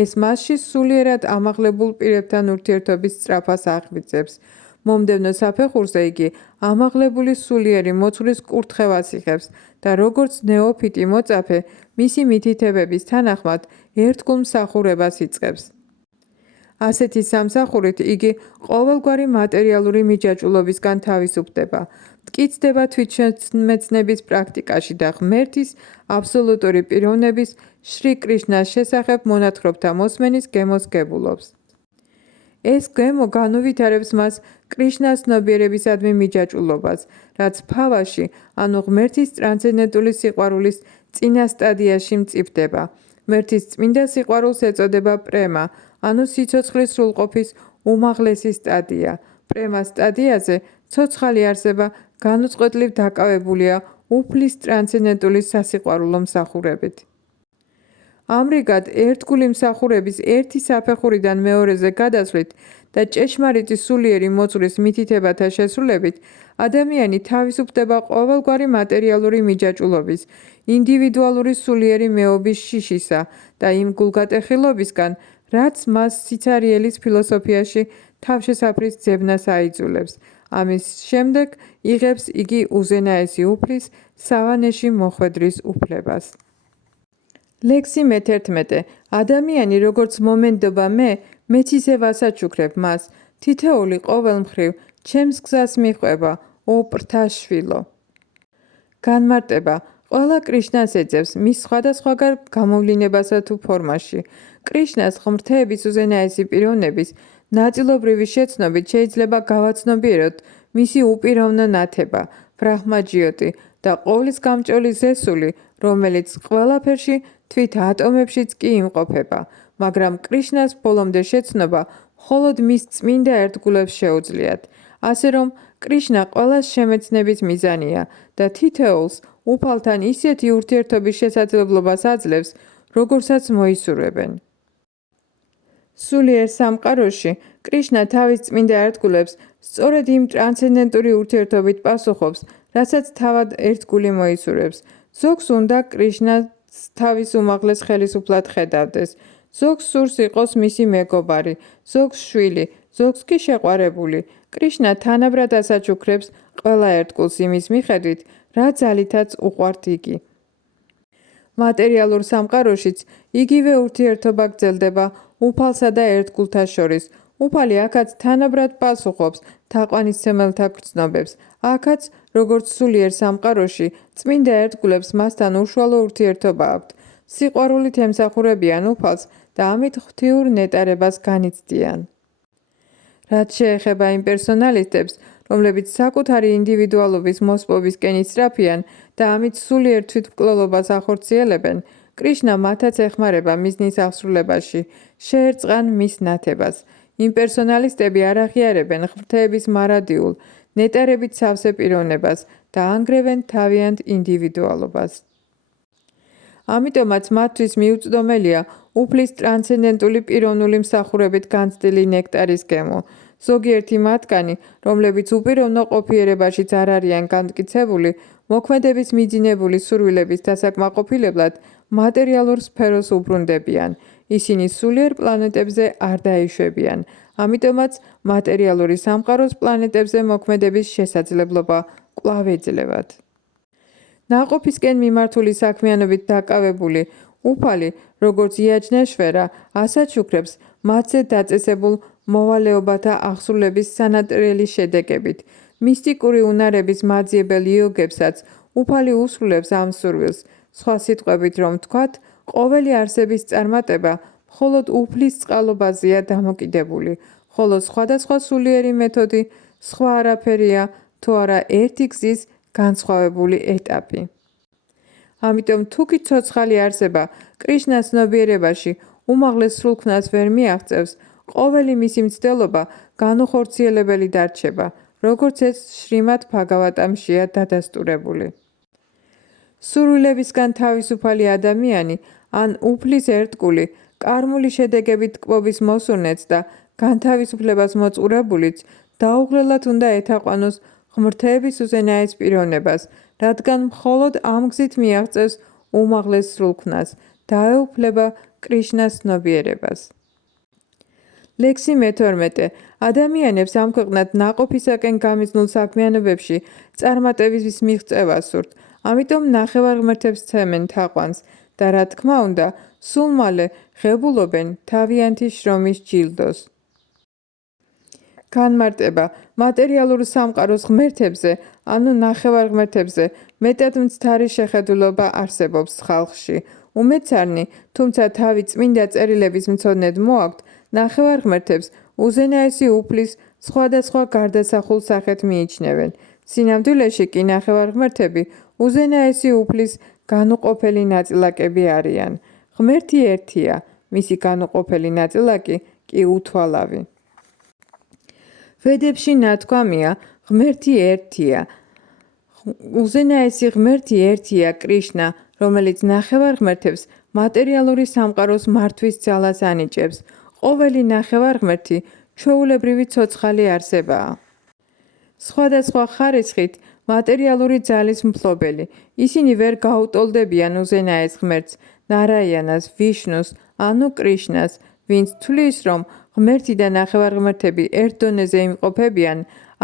ეს მასში სულიერად ამაღლებულ პირებთან ურთიერთობის სწრაფას აღვიძებს. მომდევნო საფეხურზე იგი ამაღლებული სულიერი მოძღვრის კურთხევას იღებს და როგორც ნეოფიტი მოწაფე, მისი მითითებების თანახმად ერთგულ მსახურებას იწყებს. ასეთი სამსახურით იგი ყოველგვარი მატერიალური მიჯაჭვულობისგან თავისუფლდება, მტკიცდება თვითშემეცნების პრაქტიკაში და ღმერთის აბსოლუტური პიროვნების შრი კრიშნას შესახებ მონათხრობთა მოსმენის გემოს გებულობს. ეს გემო განუვითარებს მას კრიშნას ცნობიერებისადმი მიჯაჭვულობას, რაც ფავაში, ანუ ღმერთის ტრანსცენდენტული სიყვარულის წინა სტადიაში მწიფდება. ღმერთის წმინდა სიყვარულს ეწოდება პრემა, ანუ სიცოცხლის სრულყოფის უმაღლესი სტადია. პრემას სტადიაზე ცოცხალი არსება განუწყვეტლივ დაკავებულია უფლის ტრანსცენდენტული სასიყვარულო მსახურებით. ამრიგად, ერთგული მსახურების ერთი საფეხურიდან მეორეზე გადასვლით და ჭეშმარიტი სულიერი მოძღვრის მითითებათა შესრულებით, ადამიანი თავისუფლდება ყოველგვარი მატერიალური მიჯაჭვულობის, ინდივიდუალური სულიერი მეობის შიშისა და იმ გულგატეხილობისგან, რაც მას სიცარიელის ფილოსოფიაში თავშესაფრის ძებნას აიძულებს. ამის შემდეგ იღებს იგი უზენაესი უფლის სავანეში მოხვედრის უფლებას. ლექსი მე-11. ადამიანი როგორც მომენდობა მეც ისე ვასაჩუქრებ მას, თითეული ყოველ მხრივ ჩემს გზას მიჰყვება, ო პრთაშვილო. განმარტება. ყველა კრიშნას ეძებს მის სხვადასხვაგარ გამოვლინებასა თუ ფორმაში. კრიშნას ღმრთების უზენაესი პიროვნების ნაწილობრივი შეცნობით შეიძლება გავაცნობიეროთ მისი უპიროვნო ნათება, ბრაჰმაჯიოტი, და ყოვლის გამჭოლი ზესული, რომელიც ყველაფერში თვით ატომებშიც კი იმყოფება, მაგრამ კრიშნას ბოლომდე შეცნობა მხოლოდ მის წმინდა ერთგულებს შეუძლიათ, ასე რომ კრიშნა ყველას შემეცნების მიზანია და თითოეულს უფალთან ისეთი ურთიერთობის შესაძლებლობას აძლევს, როგორცაც მოისურვებენ. სულიერ სამყაროში კრიშნა თავის წმინდა ერთგულებს სწორედ იმ ტრანსცენდენტური ურთიერთობით პასუხობს, რასაც თავად ერთგული მოისურვებს. ზოგს უნდა კრიშნას თავის უმაღლეს ხელისუფლად ხედავდეს, ზოგს სურს იყოს მისი მეგობარი, ზოგს შვილი, ზოგს კი შეყვარებული. კრიშნა თანაბრად ასაჩუქრებს ყველა ერთგულს იმის მიხედვით, რა ძალითაც უყვართ იგი. მატერიალურ სამყაროშიც იგივე ურთიერთობა გრძელდება უფალსა და ერთგულთა შორის. უფალი აქაც თანაბრად პასუხობს თაყვანისცემელთა გრძნობებს. აქაც, როგორც სულიერ სამყაროში, წმინდა ერთგულებს მასთან უშუალო ურთიერთობა აქვთ. სიყვარულით ემსახურებიან უფალს და ამით ღვთიურ ნეტარებას განიცდიან. რაც შეეხება იმ პერსონალისტებს, რომლებიც საკუთარი ინდივიდუალობის მოსპობისკენ ისწრაფიან და ამით სულიერ თვითმკვლელობას ახორციელებენ, კრიშნა მათაც ეხმარება მიზნის აღსრულებაში, შეერწყან მის ნათებას. იმ პერსონალისტები არ აღიარებენ ღვთაების მარადიულ, ნეტარებით სავსე პიროვნებას და ანგრევენ თავიანთ ინდივიდუალობას. ამიტომაც მათთვის მიუწვდომელია უფლის ტრანსცენდენტული პიროვნული მსახურებით განცდილი ნექტარის გემო. ზოგიერთი მათგანი, რომლებიც უპიროვნო ყოფიერებაშიც არ არიან განმტკიცებული, მოქმედების მიძინებული სურვილების დასაკმაყოფილებლად მატერიალურ სფეროს უბრუნდებიან. ისინი სულიერ პლანეტებზე არ დაიშვებიან, ამიტომაც მატერიალური სამყაროს პლანეტებზე მოქმედების შესაძლებლობა კვლავ ეძლევათ. ნაყოფისკენ მიმართული საქმიანობით დაკავებული უფალი, როგორც იაჯნეშვერა, ასაჩუქრებს მათზე დაწესებულ მოვალეობათა აღსრულების სანატრიელი შედეგებით. მისტიკური უნარების მაძიებელ იოგებსაც უფალი უსრულებს ამ სურვილს. სხვა სიტყვებით რომ ვთქვათ, ყოველი არსების წარმატება მხოლოდ უფლის წყალობაზეა დამოკიდებული, ხოლო სხვადასხვა სულიერი მეთოდი სხვა არაფერია, თუ არა ერთი გზის განსხვავებული ეტაპი. ამიტომ თუკი ცოცხალი არსება კრიშნას ცნობიერებაში უმაღლეს სრულქმნას ვერ მიაღწევს, ყოველი მისი მცდელობა განუხორციელებელი დარჩება, როგორც ეს შრიმად ბჰაგავატამშია დადასტურებული. სურვილებისგან თავისუფალი ადამიანი ან უფლის ერთგული, კარმული შედეგებით ტკბობის მოსურნეც და განთავისუფლებას მოწყურებულიც დაუღლელად უნდა ეთაყვანოს ღმრთების უზენაეს პიროვნებას, რადგან მხოლოდ ამ გზით მიაღწევს უმაღლეს სრულქმნას, დაეუფლება კრიშნას ცნობიერებას. ლექსი მე-12 ადამიანებს ამ ქვეყნად ნაყოფისაკენ გამიზნულ საქმიანობებში წარმატების მიღწევა სურთ, ამიტომ ნახევარ-ღმერთებს ცემენ თაყვანს და რა თქმა უნდა, სულ მალე ღებულობენ თავიანთი შრომის ჯილდოს. განმარტება მატერიალურ სამყაროს ღმერთებზე, ანუ ნახევარ-ღმერთებზე, მეტად მცდარი შეხედულობა არსებობს ხალხში. უმეცარნი, თუმცა თავი წმინდა წერილების მცოდნედ მოაქვთ, ნახევარ-ღმერთებს უზენაესი უფლის სხვადასხვა გარდასახულ სახეთ მიიჩნევენ. სინამდვილეში კი ნახევარ-ღმერთები უზენაესი უფლის განუყოფელი ნაწილაკები არიან. ღმერთი ერთია, მისი განუყოფელი ნაწილაკი კი უთვალავი. ვედებში ნათქვამია, ღმერთი ერთია. უზენაესი ღმერთი ერთია კრიშნა, რომელიც ნახევარ-ღმერთებს მატერიალური სამყაროს მართვის ძალას ანიჭებს. ყოველი ნახევარ-ღმერთი ჩვეულებრივი ცოცხალი არსებაა. სხვადასხვა ხარისხით მატერიალური ძალის მფლობელი. ისინი ვერ გაუტოლდებიან უზენაეს ღმერთს, ნარაიანას, ვიშნუს, ანუ კრიშნას, ვინც თვლის, რომ ღმერთი და ნახევარ-ღმერთები ერთ დონეზე იმყოფებიან,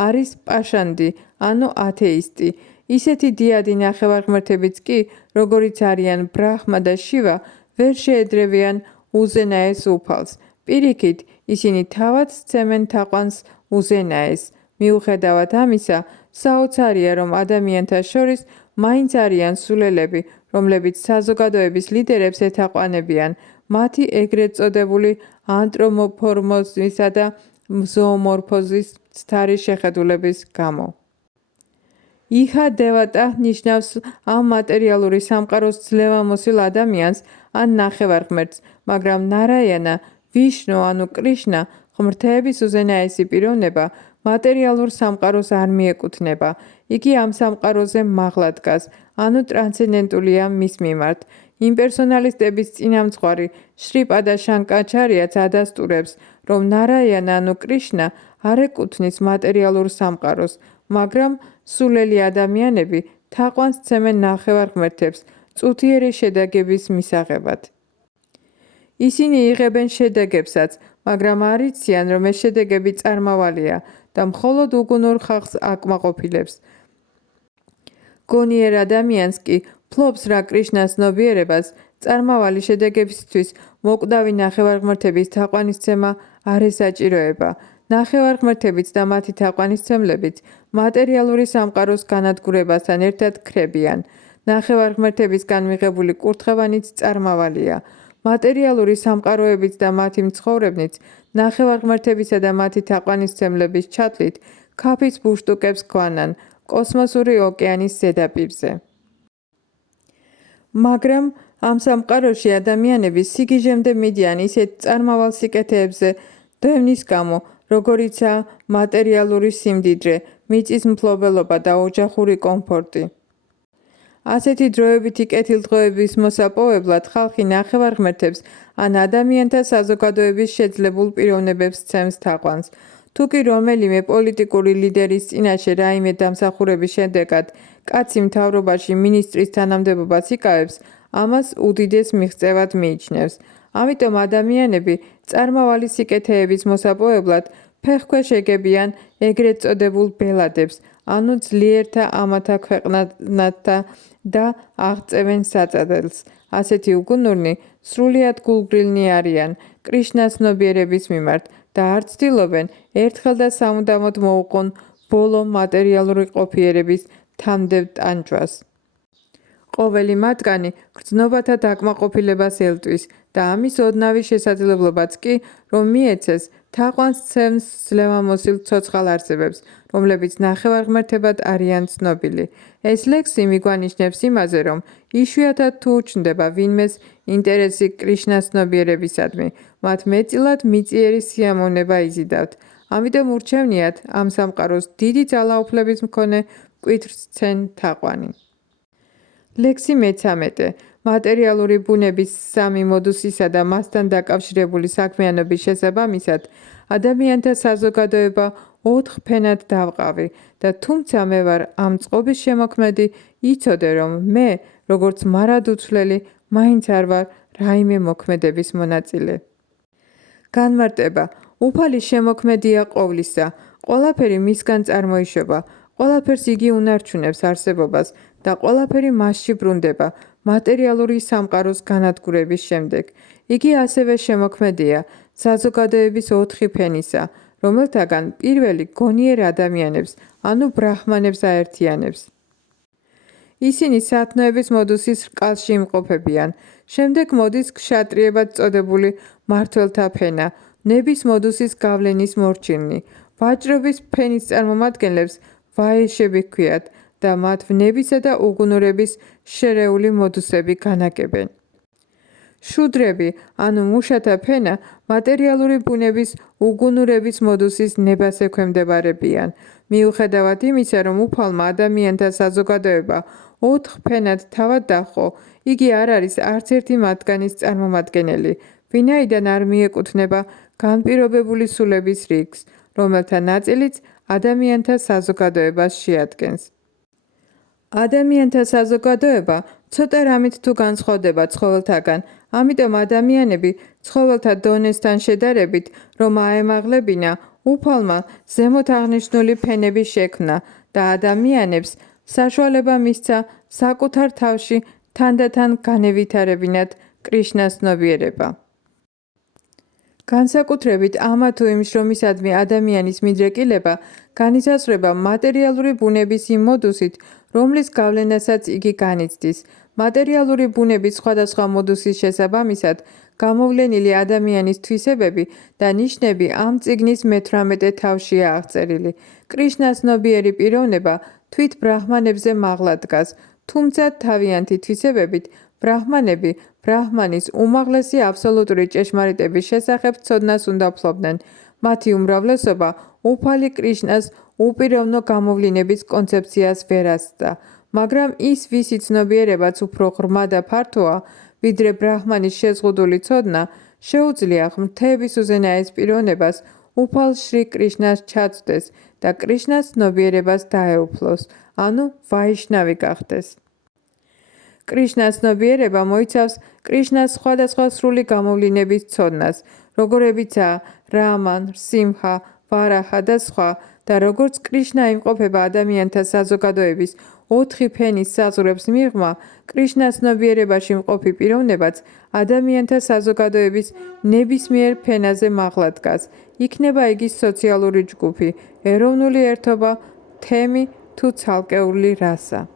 არის პაშანდი, ანუ ათეისტი. ისეთი დიადი ნახევარ-ღმერთებიც კი, როგორიც არიან ბრაჰმა და შივა, ვერ შეედრევიან უზენაეს უფალს. პირიქით, ისინი თავად სცემენ თაყვანს უზენაეს. მიუხედავად ამისა, საოცარია, რომ ადამიანთა შორის მაინც არიან სულელები, რომლებიც საზოგადოების ლიდერებს ეთაყვანებიან, მათი ეგრეთ წოდებული ანტროპომორფიზმისა და ზოომორფიზმის მცდარი შეხედულების გამო. იჰა დევატა ნიშნავს ამ მატერიალური სამყაროს ძლევამოსილ ადამიანს ან ნახევარ-ღმერთს, მაგრამ ნარაიანა, ვიშნუ ანუ კრიშნა, ღმრთების უზენაესი პიროვნება, მატერიალურ სამყაროს არ მიეკუთვნება. იგი ამ სამყაროზე მაღლა დგას, ანუ ტრანსცენდენტულია მის მიმართ. იმპერსონალისტების წინამძღვარი შრიპადა შანკაჩარიაც ადასტურებს, რომ ნარაიანა ანუ კრიშნა არ ეკუთვნის მატერიალურ სამყაროს, მაგრამ სულელი ადამიანები თაყვანს სცემენ ნახევარ-ღმერთებს წუთიერი შედეგების მისაღებად. ისინი იღებენ შედეგებსაც, მაგრამ არ იციან, რომ ეს შედეგები წარმავალია და მხოლოდ უგუნურ ხალხს აკმაყოფილებს. გონიერ ადამიანს კი ფლობს რა კრიშნას ცნობიერებას, წარმავალი შედეგებისთვის მოკვდავი ნახევარ-ღმერთების თაყვანისცემა არ ესაჭიროება. ნახევარ-ღმერთებიც და მათი თაყვანისცემლებიც მატერიალური სამყაროს განადგურებასთან ერთად ქრებიან. ნახევარ-ღმერთებისგან მიღებული კურთხევანიც წარმავალია. მატერიალური სამყაროებიც და მათი მცხოვრებნიც ნახევარ-ღმერთებისა და მათი თაყვანისცემლების ჩათვლით ქაფის ბუშტუკებს გვანან კოსმოსური ოკეანის ზედაპირზე. მაგრამ ამ სამყაროში ადამიანები სიგიჟემდე მიდიან ისეთ წარმავალ სიკეთეებზე დევნის გამო, როგორიცაა მატერიალური სიმდიდრე, მიწის მფლობელობა და ოჯახური კომფორტი. ასეთი დროებითი კეთილდღეობის მოსაპოვებლად ხალხი ნახევარ-ღმერთებს ან ადამიანთა საზოგადოების შეძლებულ პიროვნებებს სცემს თაყვანს. თუ კი რომელიმე პოლიტიკური ლიდერის წინაშე რაიმე დამსახურების შედეგად კაცი მთავრობაში მინისტრის თანამდებობას იკავებს, ამას უდიდეს მიღწევად მიიჩნევს. ამიტომ ადამიანები წარმავალი სიკეთეების მოსაპოვებლად ფეხქვეშ ეგებიან ეგრეთ წოდებულ ბელადებს, ანუ ძლიერთა ამათა ქვეყნათა და აღწევენ საწადელს. ასეთი უგუნურნი სრულიად გულგრილნი არიან კრიშნას ცნობიერების მიმართ და არ ცდილობენ ერთხელ და სამუდამოდ მოუყონ ბოლო მატერიალური ყოფიერების თამდევ ტანჯვას. ყოველი მათგანი გრძნობათა დაკმაყოფილებას ელტვის და ამის ოდნავი შესაძლებლობაც კი, რომ მიეცეს თაყვანს სცემს ძლევამოსილ ცოცხალ არსებებს, რომლებიც ნახევარ-ღმერთებად არიან ცნობილი. ეს ლექსი მიგვანიშნებს იმაზე, რომ იშვიათად თუ უჩნდება ვინმეს ინტერესი კრიშნას ცნობიერებისადმი, მათ მეტწილად მიწიერი სიამოვნება იზიდავთ. ამიტომ ურჩევნიათ ამ სამყაროს დიდი ძალაუფლების მქონე მკვეთრს სცენ თაყვანი. ლექსი მე-13 მატერიალური ბუნების სამი მოდუსისა და მასთან დაკავშირებული საქმიანობის შესაბამისად ადამიანთა საზოგადოება 4 ფენად დავყავი და თუმცა მე ვარ ამ წყობის შემოქმედი, იცოდე, რომ მე, როგორც მარადუცვლელი, მაინც არ ვარ რაიმე მოქმედების მონაწილე. განმარტება: უფალი შემოქმედია ყოვლისა, ყველაფერი მისგან წარმოიშობა, ყველაფერს იგი უნარჩუნებს არსებობას და ყველაფერი მასში ბრუნდება მატერიალური სამყაროს განადგურების შემდეგ. იგი ასევე შემოქმედია საზოგადოების 4 ფენისა, რომელთაგან პირველი გონიერ ადამიანებს, ანუ ბრაჰმანებს აერთიანებს. ისინი სათნოების მოდუსის რკალში იმყოფებიან. შემდეგ მოდის ქშატრიებად წოდებული მმართველთა ფენა, ნების მოდუსის გავლენის მორჩილნი. ვაჭრობის ფენის წარმომადგენლებს ვაეშები ჰქვიათ და მათ ვნებისა და უგუნურების შერეული მოდუსები განაგებენ. შუდრები, ანუ მუშათა ფენა, მატერიალური ბუნების უგუნურების მოდუსის ნებას ექვემდებარებიან. მიუხედავად იმისა, რომ უფალმა ადამიანთა საზოგადოება 4 ფენად თავად დაჰყო, იგი არ არის არც ერთი მათგანის წარმომადგენელი, ვინაიდან არ მიეკუთვნება განპირობებული სულების რიგს, რომელთა ნაწილიც ადამიანთა საზოგადოებას შეადგენს. ადამიანთა საზოგადოება ცოტა რამით თუ განსხვავდება ცხოველთაგან, ამიტომ ადამიანები ცხოველთა დონესთან შედარებით, რომ აემაღლებინა, უფალმა ზემოთ აღნიშნული ფენების შექმნა და ადამიანებს საშუალება მისცა საკუთარ თავში თანდათან განევითარებინათ კრიშნას ცნობიერება. განსაკუთრებით ამა თუ იმ შრომისადმი ადამიანის მიდრეკილება განისაზღვრება მატერიალური ბუნების იმ მოდუსით, რომლის გავლენასაც იგი განიცდის. მატერიალური ბუნების სხვადასხვა მოდუსის შესაბამისად გამოვლენილი ადამიანის თვისებები და ნიშნები ამ წიგნის მე-18 თავშია აღწერილი. კრიშნას ცნობიერი პიროვნება თვით ბრაჰმანებზე მაღლა დგას, თუმცა თავიანთი თვისებებით ბრაჰმანები ბრაჰმანის უმაღლესი აბსოლუტური ჭეშმარიტების შესახებ ცოდნას უნდა ფლობდნენ. მათი უმრავლესობა უფალი კრიშნას უპიროვნო გამოვლინების კონცეფციას ვერ ასწდა, მაგრამ ის, ვისი ცნობიერებაც უფრო ღრმა და ფართოა, ვიდრე ბრაჰმანის შეზღუდული ცოდნა, შეუძლია ღმრთების უზენაეს პიროვნებას უფალ შრი კრიშნას ჩაწვდეს და კრიშნას ცნობიერებას დაეუფლოს, ანუ ვაიშნავი გახდეს. კრიშნას ცნობიერება მოიცავს კრიშნას სხვადასხვა სრული გამოვლინების ცოდნას, როგორებიცაა რამან, სიმჰა, ვარაჰა და სხვა და როგორც კრიშნა იმყოფება ადამიანთა საზოგადოების 4 ფენის საზღვრებს მიღმა, კრიშნას ცნობიერებაში მყოფი პიროვნებაც ადამიანთა საზოგადოების ნებისმიერ ფენაზე მაღლა დგას, იქნება იგი სოციალური ჯგუფი, ეროვნული ერთობა, თემი თუ ცალკეული რასა.